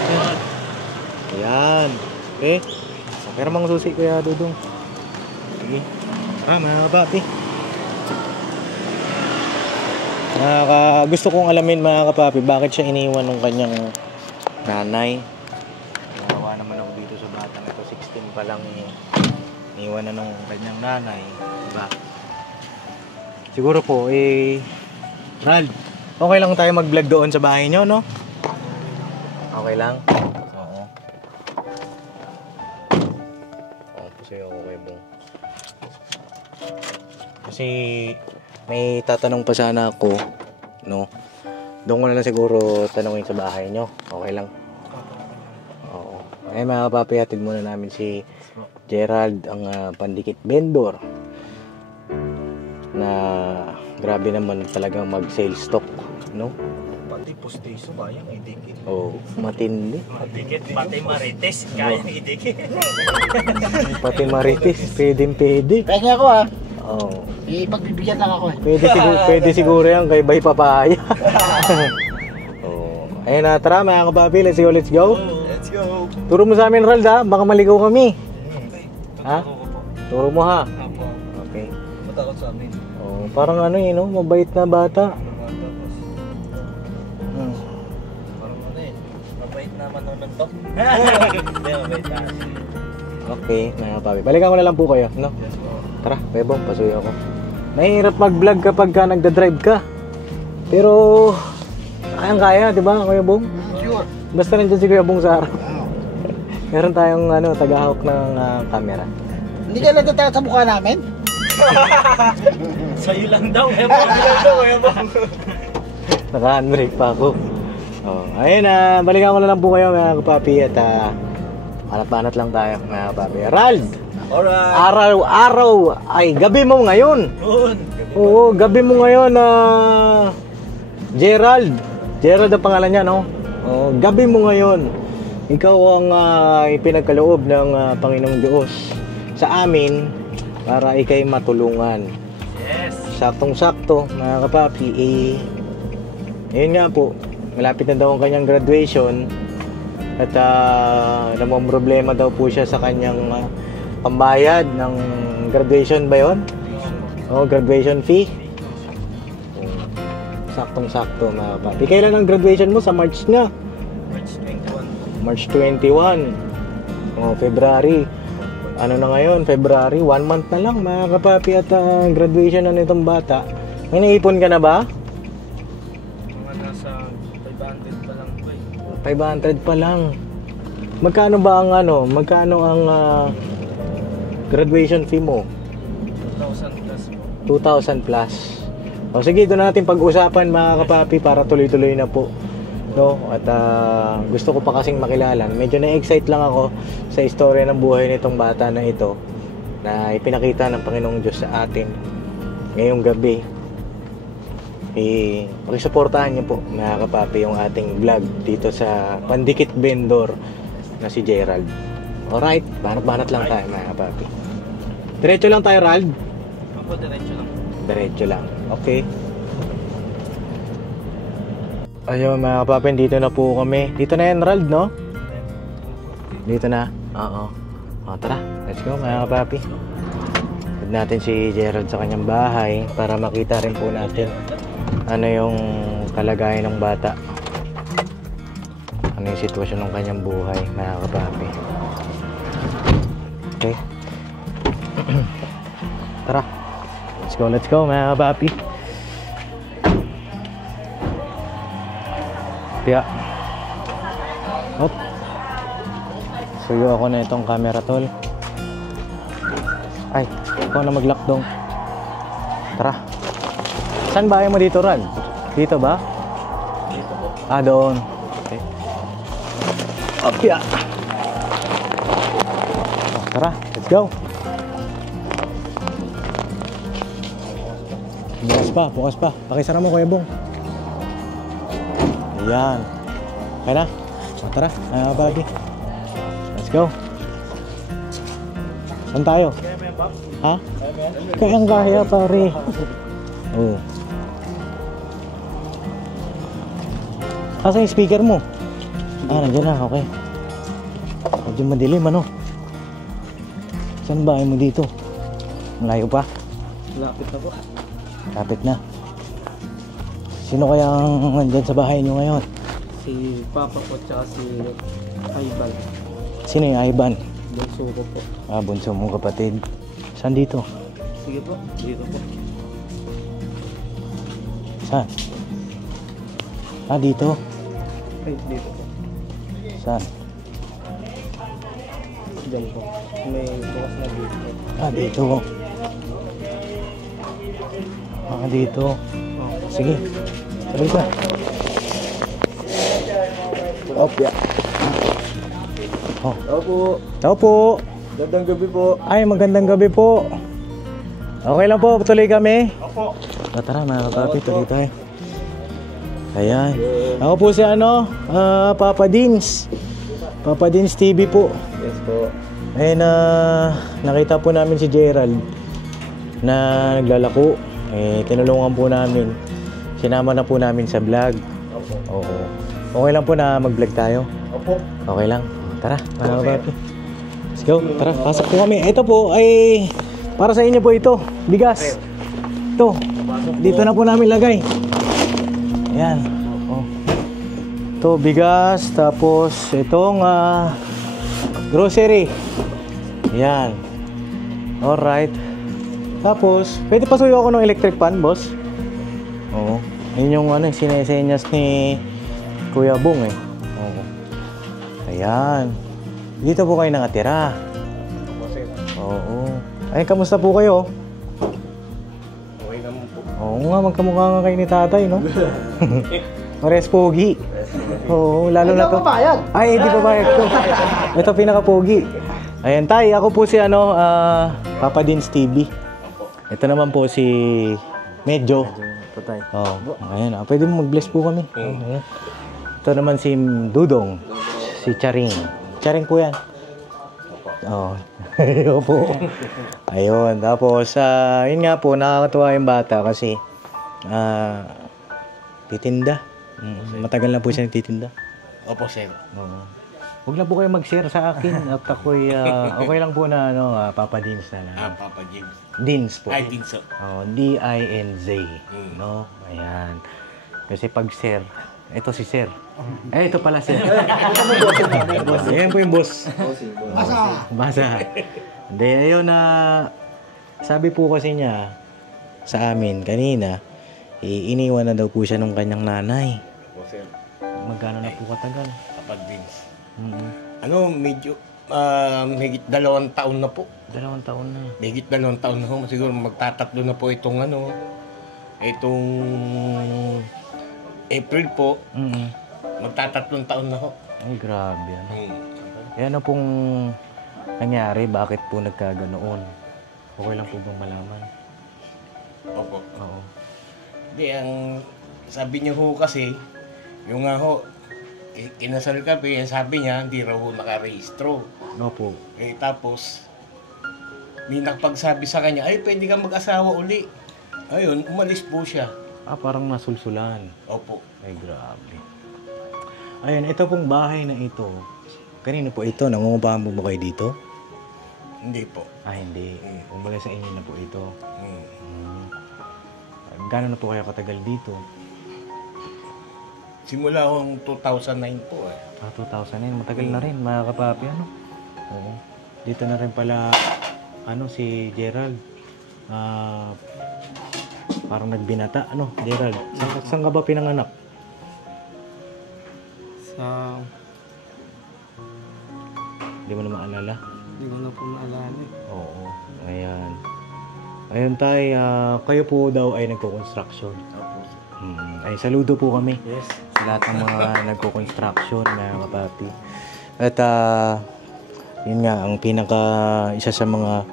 Ayan. Okay. Pero mga susi, Kuya Dudong. Sige. Mga kapapi. Gusto kong alamin, mga kapapi, bakit siya iniwan ng kanyang nanay. Nawawa naman ako dito sa batang ito. 16 pa lang iniwan na ng kanyang nanay. Diba? Siguro po, Rald, okay lang tayo mag-vlog doon sa bahay nyo, no? Okay lang? Oo. Kasi ako kay Bong. Kasi may tatanong pa sana ako, no? Doon ko na lang siguro tanongin sa bahay nyo. Okay lang? Oo. Ay, mga kapapi, hatid muna namin si Gerald, ang pandikit vendor. Na grabe naman talagang mag-sale stock, no? Pati postiso, kayang idikit. Oh, matindi. Dikit, pati marites, kayang idikit. Pati marites, pwede. Pwede ako ha. Oh. Ipagbibigyan lang ako eh. Pwede siguro yan kay Bay Papaya. Oh. Ayun na, tara mga kapapi, let's go. Let's go. Turo mo sa amin, Rald, ha? Baka maligaw kami. Ha? Turo mo, ha? Okay. Matakot sa amin. Oh, parang ano yun, no? Mabait na bata. Parang ano eh. Mabait na manonood to. Hindi, mabait na. Okay, mga kapapi. Balikan ko na lang po kayo, no? Tara, Bebong, pasuyo ako. Mahirap mag-vlog kapag ka nagda-drive ka. Pero, kayang-kaya, di ba, Kuya Bong? Sure. Basta nandiyan si Kuya Bong sa harap. Meron tayong tagahawak ng camera. Hindi ka natatakot sa mukha namin? Sa'yo lang daw. Naka-handbrake pa ako. Oh, ayun na, balikan ko na lang po kayo mga kapapi at panat-panat lang tayo mga kapapi. Rald! Alright. Araw-araw ay gabi mo ngayon. Yun. Oo, gabi mo ngayon Gerald. Gerald ang pangalan niya, no? Oh, gabi mo ngayon. Ikaw ang ipinagkaloob ng Panginoong Diyos sa amin para ikay matulungan. Yes. Saktong-sakto, mga kapapi, ayun nga po, malapit na daw ang kanyang graduation at namang problema daw po siya sa kanyang pambayad ng graduation ba yun? O, graduation fee? Saktong-sakto, mga kapapi. Kailan ang graduation mo? Sa March nga? March 21. O, February. Ano na ngayon? February. 1 month na lang, mga kapapi, at graduation na nitong bata. May naipon ka na ba? Mga nasa 500 pa lang po eh. 500 pa lang. Magkano ba ang magkano ang graduation fee mo? 2,000 plus po. 2,000 plus. O sige, doon natin pag-usapan mga kapapi para tuloy-tuloy na po. No? At gusto ko pa kasing makilala. Medyo na-excite lang ako sa istorya ng buhay nitong bata na ito na ipinakita ng Panginoong Diyos sa atin ngayong gabi. Pakisuportahan niyo po mga kapapi yung ating vlog dito sa Pandikit Vendor na si Gerald. Alright, banat-banat lang tayo mga kapapi. Diretso lang tayo, Rald. Ako, diretso lang. Diretso lang. Okay. Ayun mga kapapin, dito na po kami. Dito na yan, Rald, no? Dito na. Oo. O, tara. Let's go mga kapapi. Huwag natin si Gerald sa kanyang bahay para makita rin po natin ano yung kalagayan ng bata. Ano yung sitwasyon ng kanyang buhay, mga kapapi. Okay. Tara. Let's go mga kapapi. Kaya hop. Suyo ako na itong camera, tol. Ay, ikaw na mag-lock dong. Tara. Saan bahay mo dito, Ran? Dito ba? Ah, doon. Okay. Opya. Oh, tara, let's go. Bukas pa. Pakisara mo, Kuya Bong. Ayan. Kaya na? O, tara, Bobby. Let's go. Saan tayo? Ha? Kaya, pare. Oo. Asan yung speaker mo? Nandiyan na, okay. Medyo madilim, ano? Saan bahay mo dito? Malayo pa? Lapit na po. Kapit na. Sino kaya ang nandyan sa bahay nyo ngayon? Si Papa po tsaka si Ivan. Sino yung Ivan? Bunso ko po. Bunso mong kapatid. Saan dito? Sige po, dito po. Saan? Dito. Ay, dito po. Saan? Diyan po. May bukas na dito. Dito. Dito. Sige. Sabi ka. Opya. Tao po. Gandang gabi po. Ay, magandang gabi po. Okay lang po, tuloy kami. Opo. Tara, mga kapapi, tuloy tayo. Ayan. Ako po si Papa Dins. Papa Dins TV po. Yes po. Ayun, nakita po namin si Gerald na naglalako. Tinulungan po namin. Sinama na po namin sa vlog. Oo. Okay lang po na mag-vlog tayo? Opo. Okay lang. Tara, mga kapapi. Let's go. Tara, pasok po kami. Ito po ay para sa inyo po ito. Bigas. Ito. Dito na po namin lagay. Ayan. Ito, bigas. Tapos, itong grocery. Ayan. Alright. Tapos, pwede pasuyo ako ng electric fan, boss? Oo. Yun yung sinesenyas ni Kuya Bong eh. Oo. Ayan. Dito po kayo nakatira. Oo. Ay, kamusta po kayo? Okay naman po. Oo nga, magkamukha nga kayo ni tatay, no? Pares pogi. Oo, lalo na to. Ay, hindi pa bayad ko. Ito pinaka-pogi. Ayan, tay, ako po si Papa Dins TV. Ito naman po si Medyo. Patay. Oh, ayan, pwede mo mag-bless po kami. Okay. Ito naman si Dudong, si Charing. Charing po yan. Oh. Opo. Ayun, tapos yun nga po, nakakatuwa yung bata kasi titinda. Matagal na po siya nagtitinda. Opo, sir. Oo. Huwag na po kayo mag-share sa akin at ako'y okay lang po na Papa Dins na lang. Papa James. Dins po. I think so. Oh, D-I-N-Z. No? Ayan. Kasi pag sir, ito si sir. Ito pala sir. Ayan po yung boss. Basa. Hindi, ayun sabi po kasi niya sa amin kanina, iniwan na daw po siya ng kanyang nanay. Opo, sir. Magkano na po katagal? Papa James. Mm-hmm. Higit 2 taon na po. 2 taon na. Higit 2 taon na ho. Siguro magtatatlo na po itong itong April po. Mm-hmm. Magtatatlong taon na ho. Ay, grabe. Yan pong nangyari. Bakit po nagkaganoon? Okay lang po bang malaman? Opo. Oo. Hindi, ang sabi niyo ho kasi, yung kinasal kami, sabi niya, hindi raw ho nakarehistro. Opo. Tapos, may nakapagsabi sa kanya, ay, pwede kang mag-asawa uli. Ayun, umalis po siya. Parang nasulsulan. Opo. Ay, grabe. Ayun, ito pong bahay na ito. Kanino po ito? Nangungupahan mo ba kayo dito? Hindi po. Hindi. Kumbaga sa inyo na po ito. Gano'n na po kayo katagal dito? Simula hong 2009 po eh. 2009. Matagal na rin, mga kapapi. Oo. Dito na rin pala, si Gerald. Parang nagbinata. Gerald? Saan ka ba pinanganak? Sa... Hindi mo na maalala? Hindi ko na po maalala. Oo. Ayan. Ayun tayo, kayo po daw ay nagko-construction. Ay, saludo po kami. Yes. lahat ng mga nagko-construction na kapapi. At yun nga, ang isa sa mga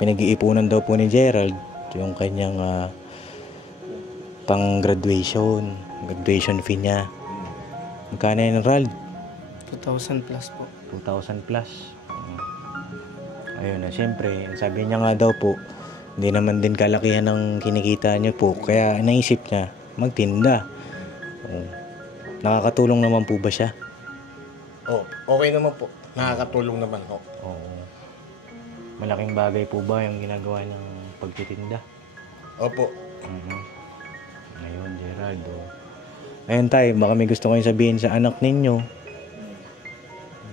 pinag-iipunan daw po ni Gerald, yung kanyang pang-graduation fee niya. Magkano yun, Rald? 2,000 plus po. 2,000 plus. Ayun na, siyempre, sabi niya nga daw po, hindi naman din kalakihan ng kinikita niya po. Kaya naisip niya, magtinda. Nakakatulong naman po ba siya? Okay naman po. Nakakatulong naman ho. Oo. Malaking bagay po ba yung ginagawa niyang pagtitinda? Opo. Ayun, Gerald. Ayun tayo, baka may gusto kayong sabihin sa anak ninyo.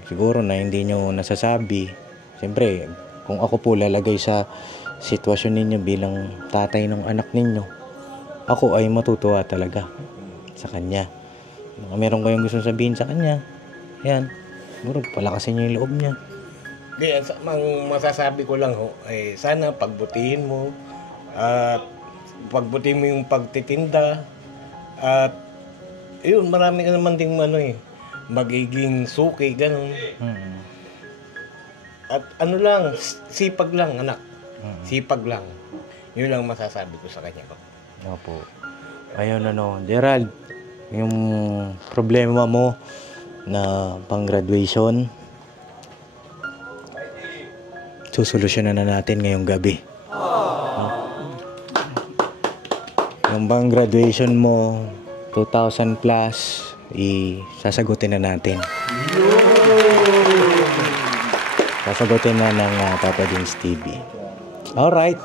Siguro na hindi nyo nasasabi. Siyempre, kung ako po lalagay sa sitwasyon ninyo bilang tatay ng anak ninyo, ako ay matutuwa talaga sa kanya. Baka meron kayong gusto sabihin sa kanya. Yan. Siguro, palakasin nyo yung loob niya. Di, ang masasabi ko lang ho, sana pagbutihin mo at pagbutihin mo yung pagtitinda at yun, marami ka naman ding magiging suki, ganun. At lang, sipag lang, anak. Sipag lang. Yun lang masasabi ko sa kanya. Opo. Ayun Gerald, yung problema mo na pang-graduation, susolusyonan na natin ngayong gabi. Yung pang-graduation mo, 2,000 plus, sasagutin na natin. Sasagutin na ng Papa Dins TV. Alright.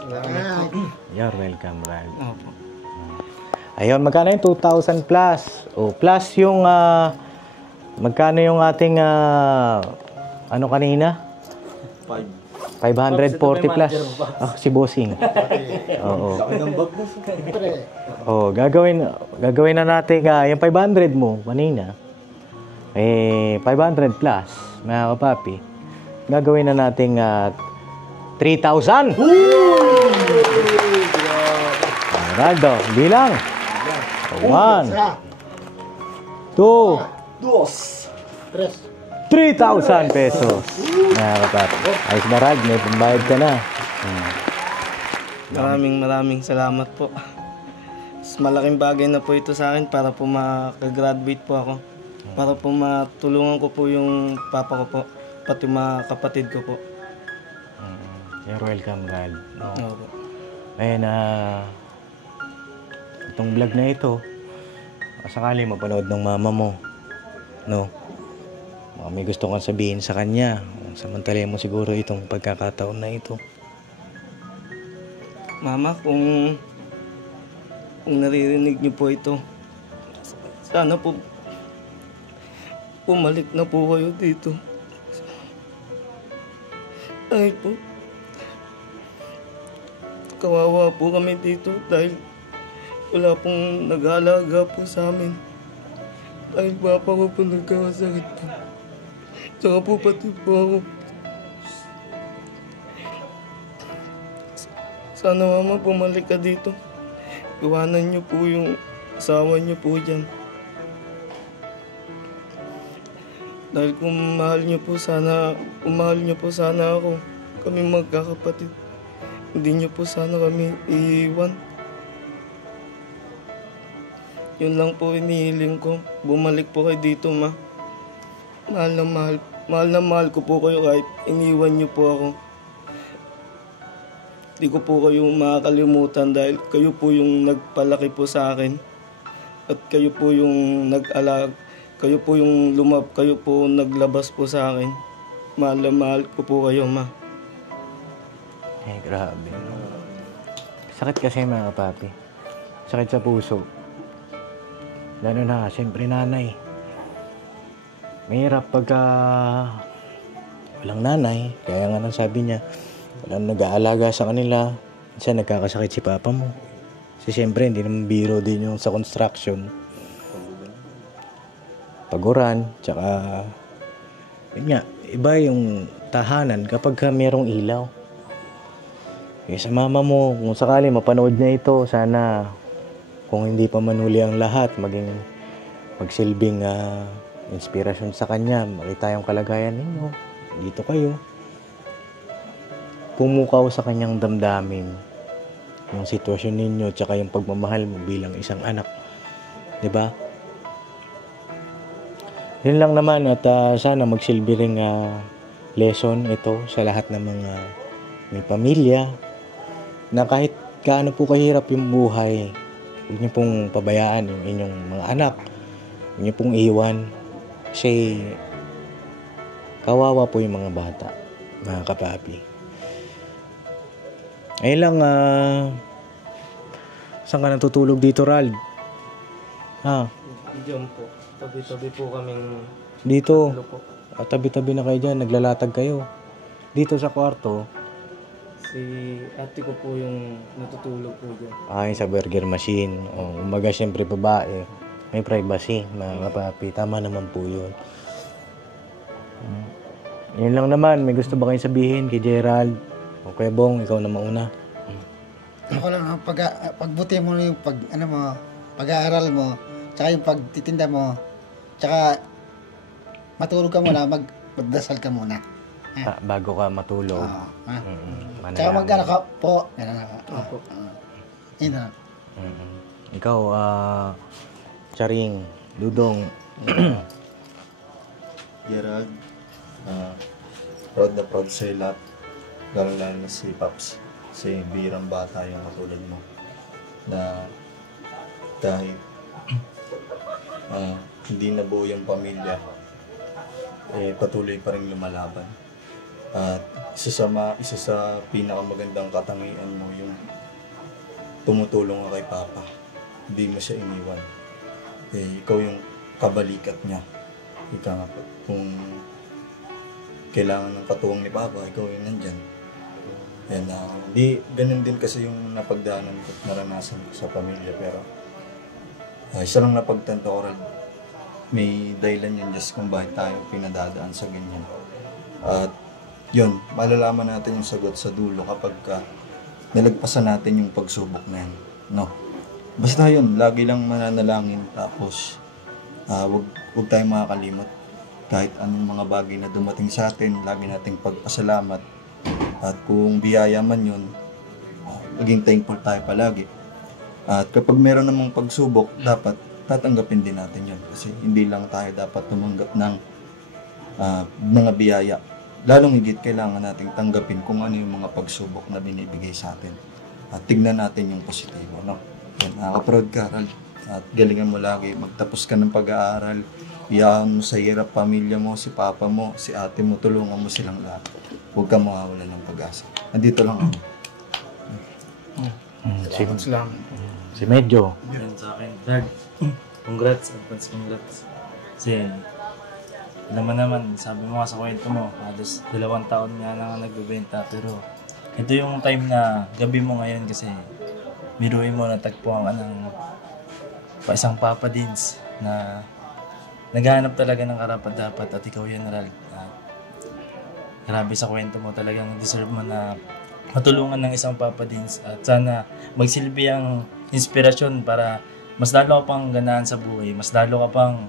You're welcome, Ralph. Opo. Ayun, magkano yung 2,000 plus? Plus yung, magkano yung ating, ano kanina? 540 plus. Si Bossing. Oo. Gagawin na natin, yung 500 mo kanina. 500 plus, mga kapapi. Gagawin na natin 3,000. Araldo, bilang. 1, 2, 3,000 pesos. Mga kapapi. Ayos na, Rag, may pambayad ka na. Maraming salamat po. Malaking bagay na po ito sa akin para po makagraduate po ako. Para po matulungan ko po yung papa ko po, pati mga kapatid ko po. You're welcome, Rag. Opo. Ayun, itong vlog na ito, sakali mapanood ng mama mo, no? Baka may gusto kang sabihin sa kanya. Samantalahin mo siguro itong pagkakataon na ito. Mama, kung naririnig niyo po ito, sana po bumalik na po kayo dito. Dahil po, kawawa po kami dito dahil wala pong nag-aalaga po sa amin. Dahil papa ko po nagkakasakit po. Tsaka po pati po ako. Sana mama, bumalik ka dito. Iwanan niyo po yung asawa niyo po dyan. Dahil kung mahal niyo po sana ako, kami magkakapatid. Hindi niyo po sana kami iiwan. Yun lang po inihiling ko. Bumalik po kayo dito, ma. Mahal na mahal ko po kayo kahit iniwan niyo po ako. Hindi ko po kayo makakalimutan dahil kayo po yung nagpalaki po sa akin. At kayo po yung kayo po yung kayo po naglabas po sa akin. Mahal na mahal ko po kayo, ma. Grabe. Sakit kasi, mga kapapi. Sakit sa puso. Lalo na, siyempre nanay. Mahirap pagka walang nanay. Kaya nga nang sabi niya, walang nag-aalaga sa kanila. Minsan nagkakasakit si papa mo. Kasi siyempre, hindi naman biro din yung sa construction. Paguran, tsaka yun nga, iba yung tahanan kapag merong ilaw. Kaya sa mama mo, kung sakali mapanood niya ito, sana kung hindi pa manuli ang lahat, maging magsilbing inspirasyon sa kanya, makita yung kalagayan ninyo, dito kayo. Pumukaw sa kanyang damdamin yung sitwasyon ninyo tsaka yung pagmamahal mo bilang isang anak. 'Di ba? Yun lang naman at sana magsilbi ring lesson ito sa lahat ng mga may pamilya na kahit gaano po kahirap yung buhay, huwag niyo pong pabayaan yung inyong mga anak. Huwag niyo pong iwan kasi kawawa po yung mga bata, mga kapapi. Ayun lang, saan ka natutulog dito, Rald? Diyan po. Tabi-tabi po kaming Dito. ano po. Tabi-tabi na kayo dyan, naglalatag kayo. Dito sa kwarto, Si ate ko po yung natutulog po dyan. sa burger machine. Umaga siyempre babae. May privacy, mga kapapi. Tama naman po yun. Yun lang naman. May gusto ba kayong sabihin kay Gerald? O Kuya Bong, ikaw na mauna. Ako lang ang pagbuti mo yung pag-aaral mo, tsaka yung pagtitinda mo, tsaka matulog ka muna, magdasal ka muna. Bago ka matulog. Tsaka mag-ano ka po. Opo. Yun na. Ikaw, Charing, Dudong. Gerald, proud na proud sa'yo lahat. Lalo na si Paps. Kasi birang bata yung katulad mo. Na kahit hindi nabuo yung pamilya, patuloy pa rin lumalaban. At isa sa pinakamagandang katangian mo yung tumutulong ka kay Papa. Hindi mo siya iniwan. Ikaw yung kabalikat niya. Kung kailangan ng katuwang ni Papa, ikaw yung nandyan. Ganun din kasi yung napagdaanan ko, naranasan ko sa pamilya. Pero isa lang napagtanto ko rin, may dahilan yung Diyos kung bakit tayo pinadadaan sa ganyan. At yun, malalaman natin yung sagot sa dulo kapag nalagpasan natin yung pagsubok na yan. No? Basta yun, lagi lang mananalangin. Tapos, wag tayong makakalimot. Kahit anong mga bagay na dumating sa atin, lagi nating pagpasalamat. At kung biyaya man yun, maging thankful tayo palagi. At kapag meron namang pagsubok, dapat tatanggapin din natin yun. Kasi hindi lang tayo dapat tumanggap ng mga biyaya. Lalong higit kailangan nating tanggapin kung ano yung mga pagsubok na binibigay sa atin. At tignan natin yung positibo. No? Nakaka-proud ka, Ral. At galingan mo lagi. Magtapos ka ng pag-aaral. Iyaan mo sa hirap pamilya mo, si papa mo, si ate mo. Tulungan mo silang lahat. Huwag ka mawawala ng pag-asa. Nandito lang ako. Si Medyo. Yan sa akin. Dad, congrats. Congrats. Kasi, alam mo naman, sabi mo nga sa kwento mo, halos 2 taon nga na nagbebenta. Pero, ito yung time na gabi mo ngayon kasi biruin mo, natagpuan ka ng isang Papa Dins na naghahanap talaga ng karapat-dapat at ikaw yan, Ral. Grabe sa kwento mo, talagang deserve mo na matulungan ng isang Papa Dins at sana magsilbi ang inspirasyon para mas lalo ka pang ganahan sa buhay, mas lalo ka pang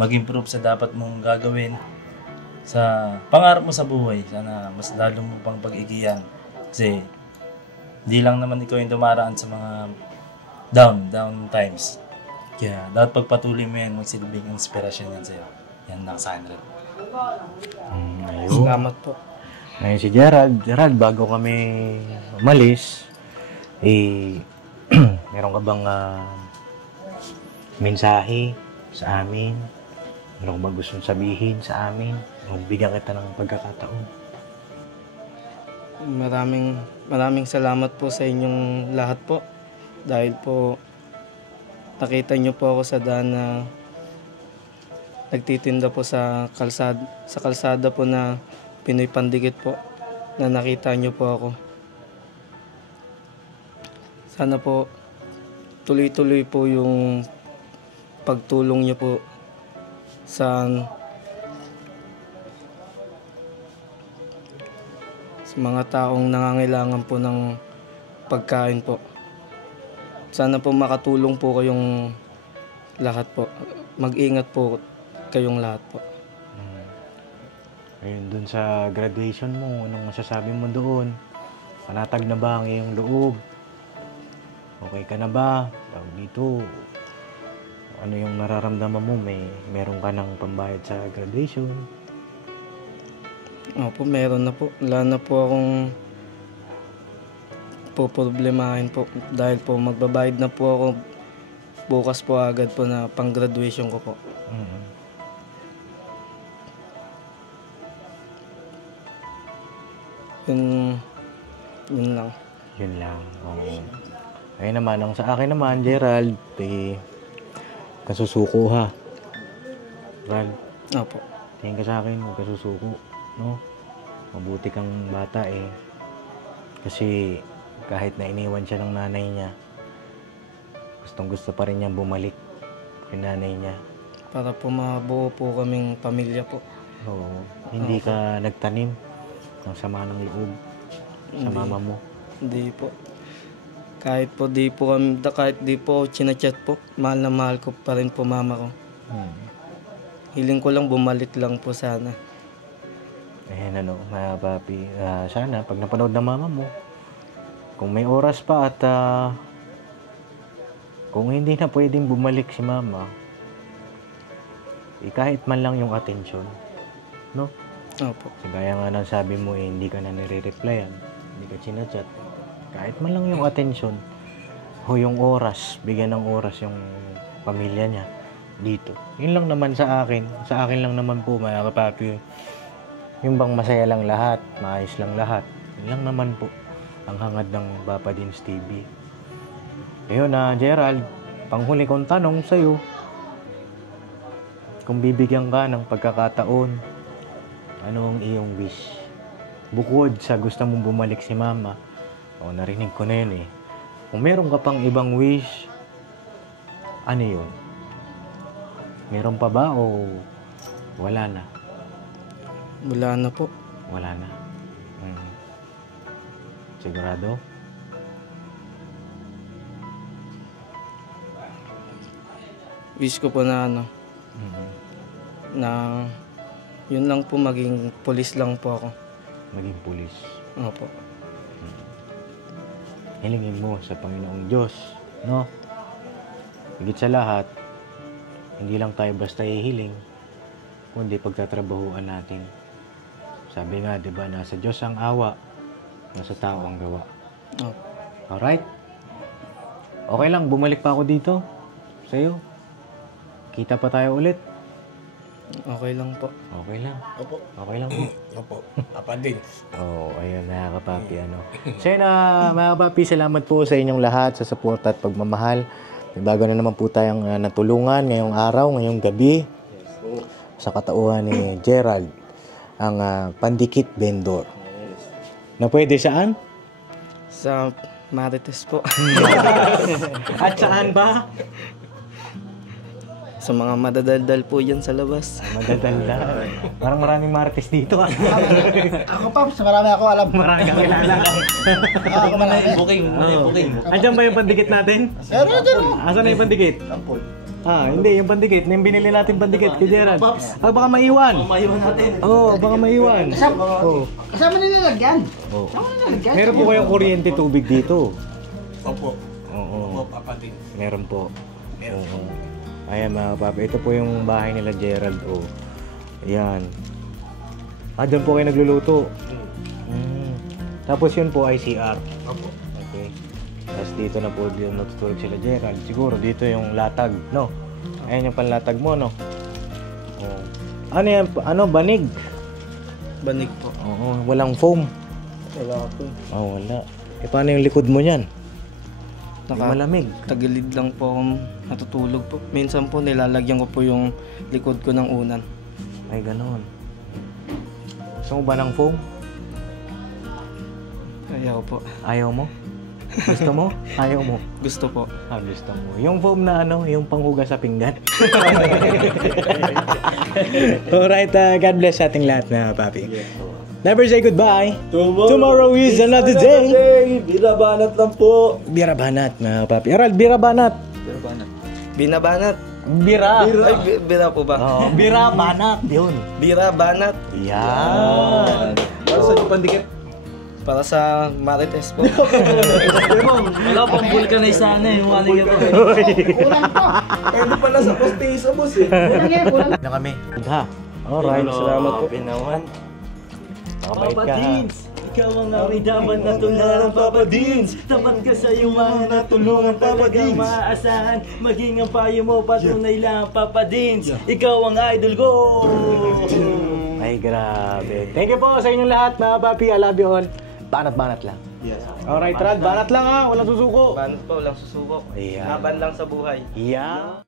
mag-improve sa dapat mong gagawin sa pangarap mo sa buhay. Sana mas lalo mo pang pag-igiyan kasi hindi lang naman ikaw yung dumaraan sa mga down times. Kaya dapat pagpatuloy mo yan, magsilbing inspirasyon yan sa'yo. Yan lang sa akin, Ral. Salamat po. Ngayon si Gerald. Gerald, bago kami umalis, meron ka bang mensahe sa amin? Meron ka bang gustong sabihin sa amin? Bigyan kita ng pagkakataon. Maraming salamat po sa inyong lahat po. Dahil po nakita niyo po ako sa daan na nagtitinda po sa kalsada po na Pinoy Pandikit po, na nakita niyo po ako. Sana po tuloy-tuloy po yung pagtulong niyo po sa mga taong nangangailangan po ng pagkain po. Sana po makatulong po kayong lahat po. mag-ingat po kayong lahat po. Ayun, dun sa graduation mo, anong masasabi mo doon? Panatag na ba ang iyong loob? Okay ka na ba? Tawag dito, ano yung nararamdaman mo? Meron ka ng pambayad sa graduation? Opo, meron na po. Wala na po akong poproblemahin po dahil po magbabayad na po ako bukas po agad po na pang-graduation ko po. Yun lang. Yun lang. Oo. Ayun naman, ang sa akin naman, Gerald, kasusuko ha. Gerald, Opo. tingin ka sa akin, huwag kasusuko. No? Mabuti kang bata eh. Kasi kahit na iniwan siya ng nanay niya, gustong gusto pa rin niyang bumalik kay nanay niya. Para po mabuo po kaming pamilya po. Oo. Hindi ka nagtanim ng sama ng loob sa mama mo. Hindi po. Kahit di po chinachat po, mahal na mahal ko pa rin po mama ko. Hiling ko lang bumalik lang po sana. Ayan mga papi, sana pag napanood ng mama mo, kung may oras pa at kung hindi na pwedeng bumalik si mama, kahit man lang yung atensyon, no? Opo. So, gaya nga ng sabi mo, hindi ka na nire-replyan, hindi ka chinachat. Kahit man lang yung atensyon o yung oras, bigyan ng oras yung pamilya niya dito. Yun lang naman sa akin. Sa akin lang naman po, mga kapapi. Yung bang masaya lang lahat, maayos lang lahat. Yun lang naman po ang hangad ng Papa Dins TV. Ayun Gerald, panghuli kong tanong sa'yo. Kung bibigyan ka ng pagkakataon, ano ang iyong wish? Bukod sa gusto mong bumalik si mama, narinig ko na yun eh. Kung meron ka pang ibang wish, ano yun? Meron pa ba o wala na? Wala na po. Wala na. Sigurado? Wish ko po na na yun lang po, maging pulis lang po ako. Maging pulis. Opo. Hilingin mo sa Panginoong Diyos, no? Higit sa lahat, hindi lang tayo basta hihiling, kundi pagtatrabahuan natin. Sabi nga, di ba, nasa Diyos ang awa, nasa tao ang gawa. Opo. Alright? Okay lang, bumalik pa ako dito sa'yo. Kita pa tayo ulit. Okay lang po. Okay lang. Opo. Okay lang po. Opo. Papa din. Ayun mga kapapi. So yun mga kapapi, salamat po sa inyong lahat sa suporta at pagmamahal. May bago na naman po tayong natulungan ngayong araw, ngayong gabi. Sa katauhan ni Gerald, ang pandikit vendor. Na pwede saan? Sa Marites po. At saan ba? Sa mga madadaldal po yan sa labas. Madadaldal. Parang maraming Marites dito. Ako pa, marami ako alam. Marami kang kilala. Ako marami. Booking. Andyan ba yung pandikit natin? Pero dyan o. Asan na yung pandikit? Hindi, yung pandikit. Yung binili natin pandikit kay Gerald. Baka maiwan. Maiwan natin. Baka maiwan. Kasama nilalagyan. Meron po kayong kuryente tubig dito. Opo. Oo. Opo, Papa din. Meron po. Oo. Ayan mga papa, ito po yung bahay nila Gerald. Ayan. Diyan po kayo nagluluto. Tapos yun po ay CR. Opo. Okay. Tapos dito na po yung natutulog sila Gerald. Siguro dito yung latag, no? Ayan yung panlatag mo, no? Ano yan? Banig? Banig po. Oo, walang foam. Wala po. Wala. Paano yung likod mo niyan? Malamig. Tagilid lang po akong natutulog po. Minsan po nilalagyan ko po yung likod ko ng unan. Ay, ganoon. Gusto mo ba ng foam? Ayaw po. Ayaw mo? Gusto mo? Ayaw mo? Gusto po. Gusto mo. Yung foam na yung panghugas sa pinggan. Alright, God bless sa ating lahat na papi. Never say goodbye. Tomorrow is another day. Birabanat lang po. Birabanat mga papi. Gerald, birabanat. Binabanat. Bira. Ay, bira po ba? Oh, bira, banat. Yun. Bira, banat. Yan. Para sa yung pandikit. Para sa Marites po. Wala pang vulcanize sana yung aling ito. Kulang to. Pwede pala sa postiso, boss eh. Kulang yan, kulang. Na kami. Ha. Alright. Salamat po. Pinawan. Nakabait Papa ka. Dins, ikaw ang aming dapat na tularan, Papa Dins. Tapat ka sa iyong mga natulungan, talagang maaasahan. Maging ang payo mo, patunay lang, Papa Dins. Ikaw ang idol ko. Ay, grabe. Thank you po sa inyong lahat, mga papi. I love you all. Banat-banat lang. Yes. Alright, Rad. Banat lang ha. Walang susuko. Banat po, lang susubok. Ayan. Laban lang sa buhay. Yeah.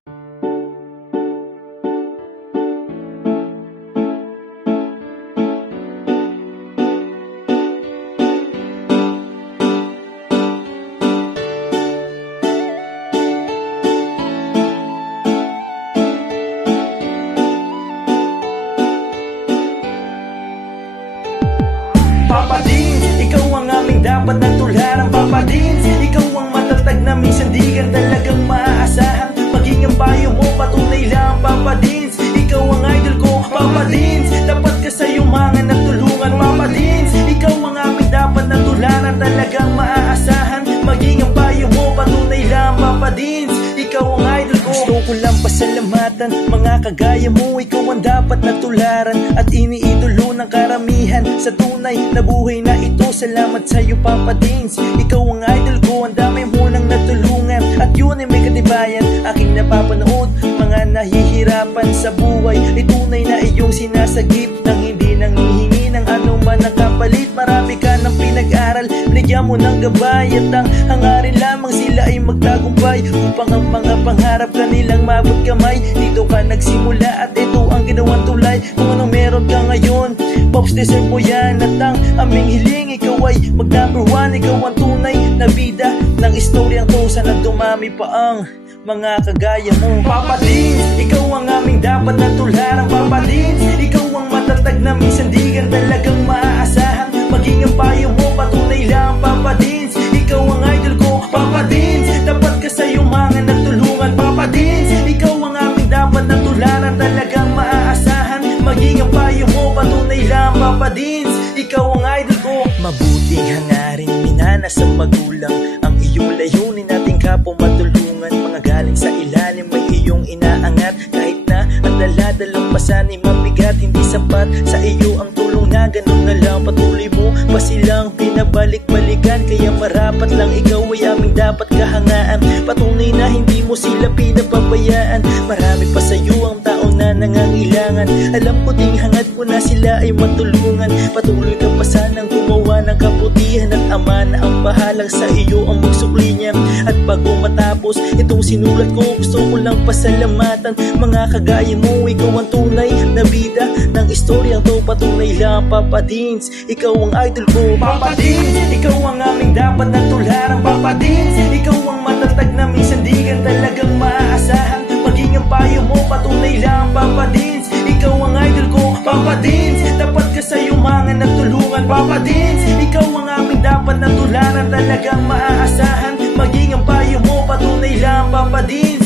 Papa Dins, ikaw ang aming dapat na tularan, Papa Dins. Ikaw ang matatag na minsan di ka talagang maaasahan. Maging ang payo mo, patunay lang, Papa Dins. Ikaw ang idol ko, Papa Dins. Dapat ka sa iyong mga natulungan, Papa Dins. Ikaw ang aming dapat na tularan, talagang maaasahan. Maging ang payo mo, patunay lang, Papa Dins. Ikaw ang idol ko. Gusto ko lang pasalamatan, mga kagaya mo. Ikaw ang dapat na tularan at iniidolo ng karamihan sa tunay na buhay na ito. Salamat sa iyo, Papa Dins. Ikaw ang idol ko, ang dami mo nang natulungan at yun ay may katibayan. Aking napapanood, mga nahihirapan sa buhay ay tunay na iyong sinasagip nang hindi nang hihingi ng anuman ang kapalit. Marami ka ng pinag-aral, binigyan mo ng gabay at ang hangarin lamang sila ay magtagumpay upang ang mga pangarap kanilang mabot kamay. Dito ka nagsimula at ito ang ginawang tulay. Kung ano meron ka ngayon, Pops, deserve mo yan. At ang aming hiling, ikaw ay mag number 1. Ikaw ang tunay na bida ng istoryang to. Sana dumami pa ang mga kagaya mo, Papa Dins. Ikaw ang aming dapat na tularan, Papa Dins. Ikaw ang matatag na minsan di ka talagang maaasahan. Maging ang payo mo, patunay lang, Papa Dins. Ikaw ang idol ko, Papa Dins. Dapat ka sa iyong mga natulungan, Papa Dins. Ikaw ang aming dapat na tularan, talagang maaasahan. Maging ang payo mo, patunay lang, Papa Dins. Ikaw ang idol ko. Mabuting hangarin, minana sa magulang. Ang iyong layunin nating kapwa matulungan. Mga galing sa ilalim may iyong inaangat. Kahit na ang daladalang pasan ay mabigat, hindi sapat sa iyo ang tulong na ganun na lang. Patuloy mo pa silang pinabalik-balikan, kaya marapat lang ikaw ay aming dapat kahangaan. Patunay na hindi mo sila pinapabayaan. Marami pa sa iyo ang tao na nangangailangan. Alam ko ding hangad mo na sila ay matulungan. Patuloy ka pa sanang gumawa ng kabutihan at ama na ang bahalang sa iyo ang magsukli niya. At bago matapos itong sinulat ko, gusto ko lang pasalamatan mga kagaya mo. Ikaw ang tunay na bida ng istoryang to. Patunay lang, Papa Dins. Ikaw ang idol ko, Papa Dins. Ikaw ang aming dapat na tularan, Papa Dins. Ikaw ang matatag na minsan di ka talagang maaasahan. Maging ang payo mo, patunay lang, Papa Dins. Ikaw ang idol ko, Papa Dins. Dapat ka sa iyong mga natulungan, Papa Dins. Ikaw ang aming dapat na tularan, talagang maaasahan. Maging ang payo mo, patunay lang, Papa Dins.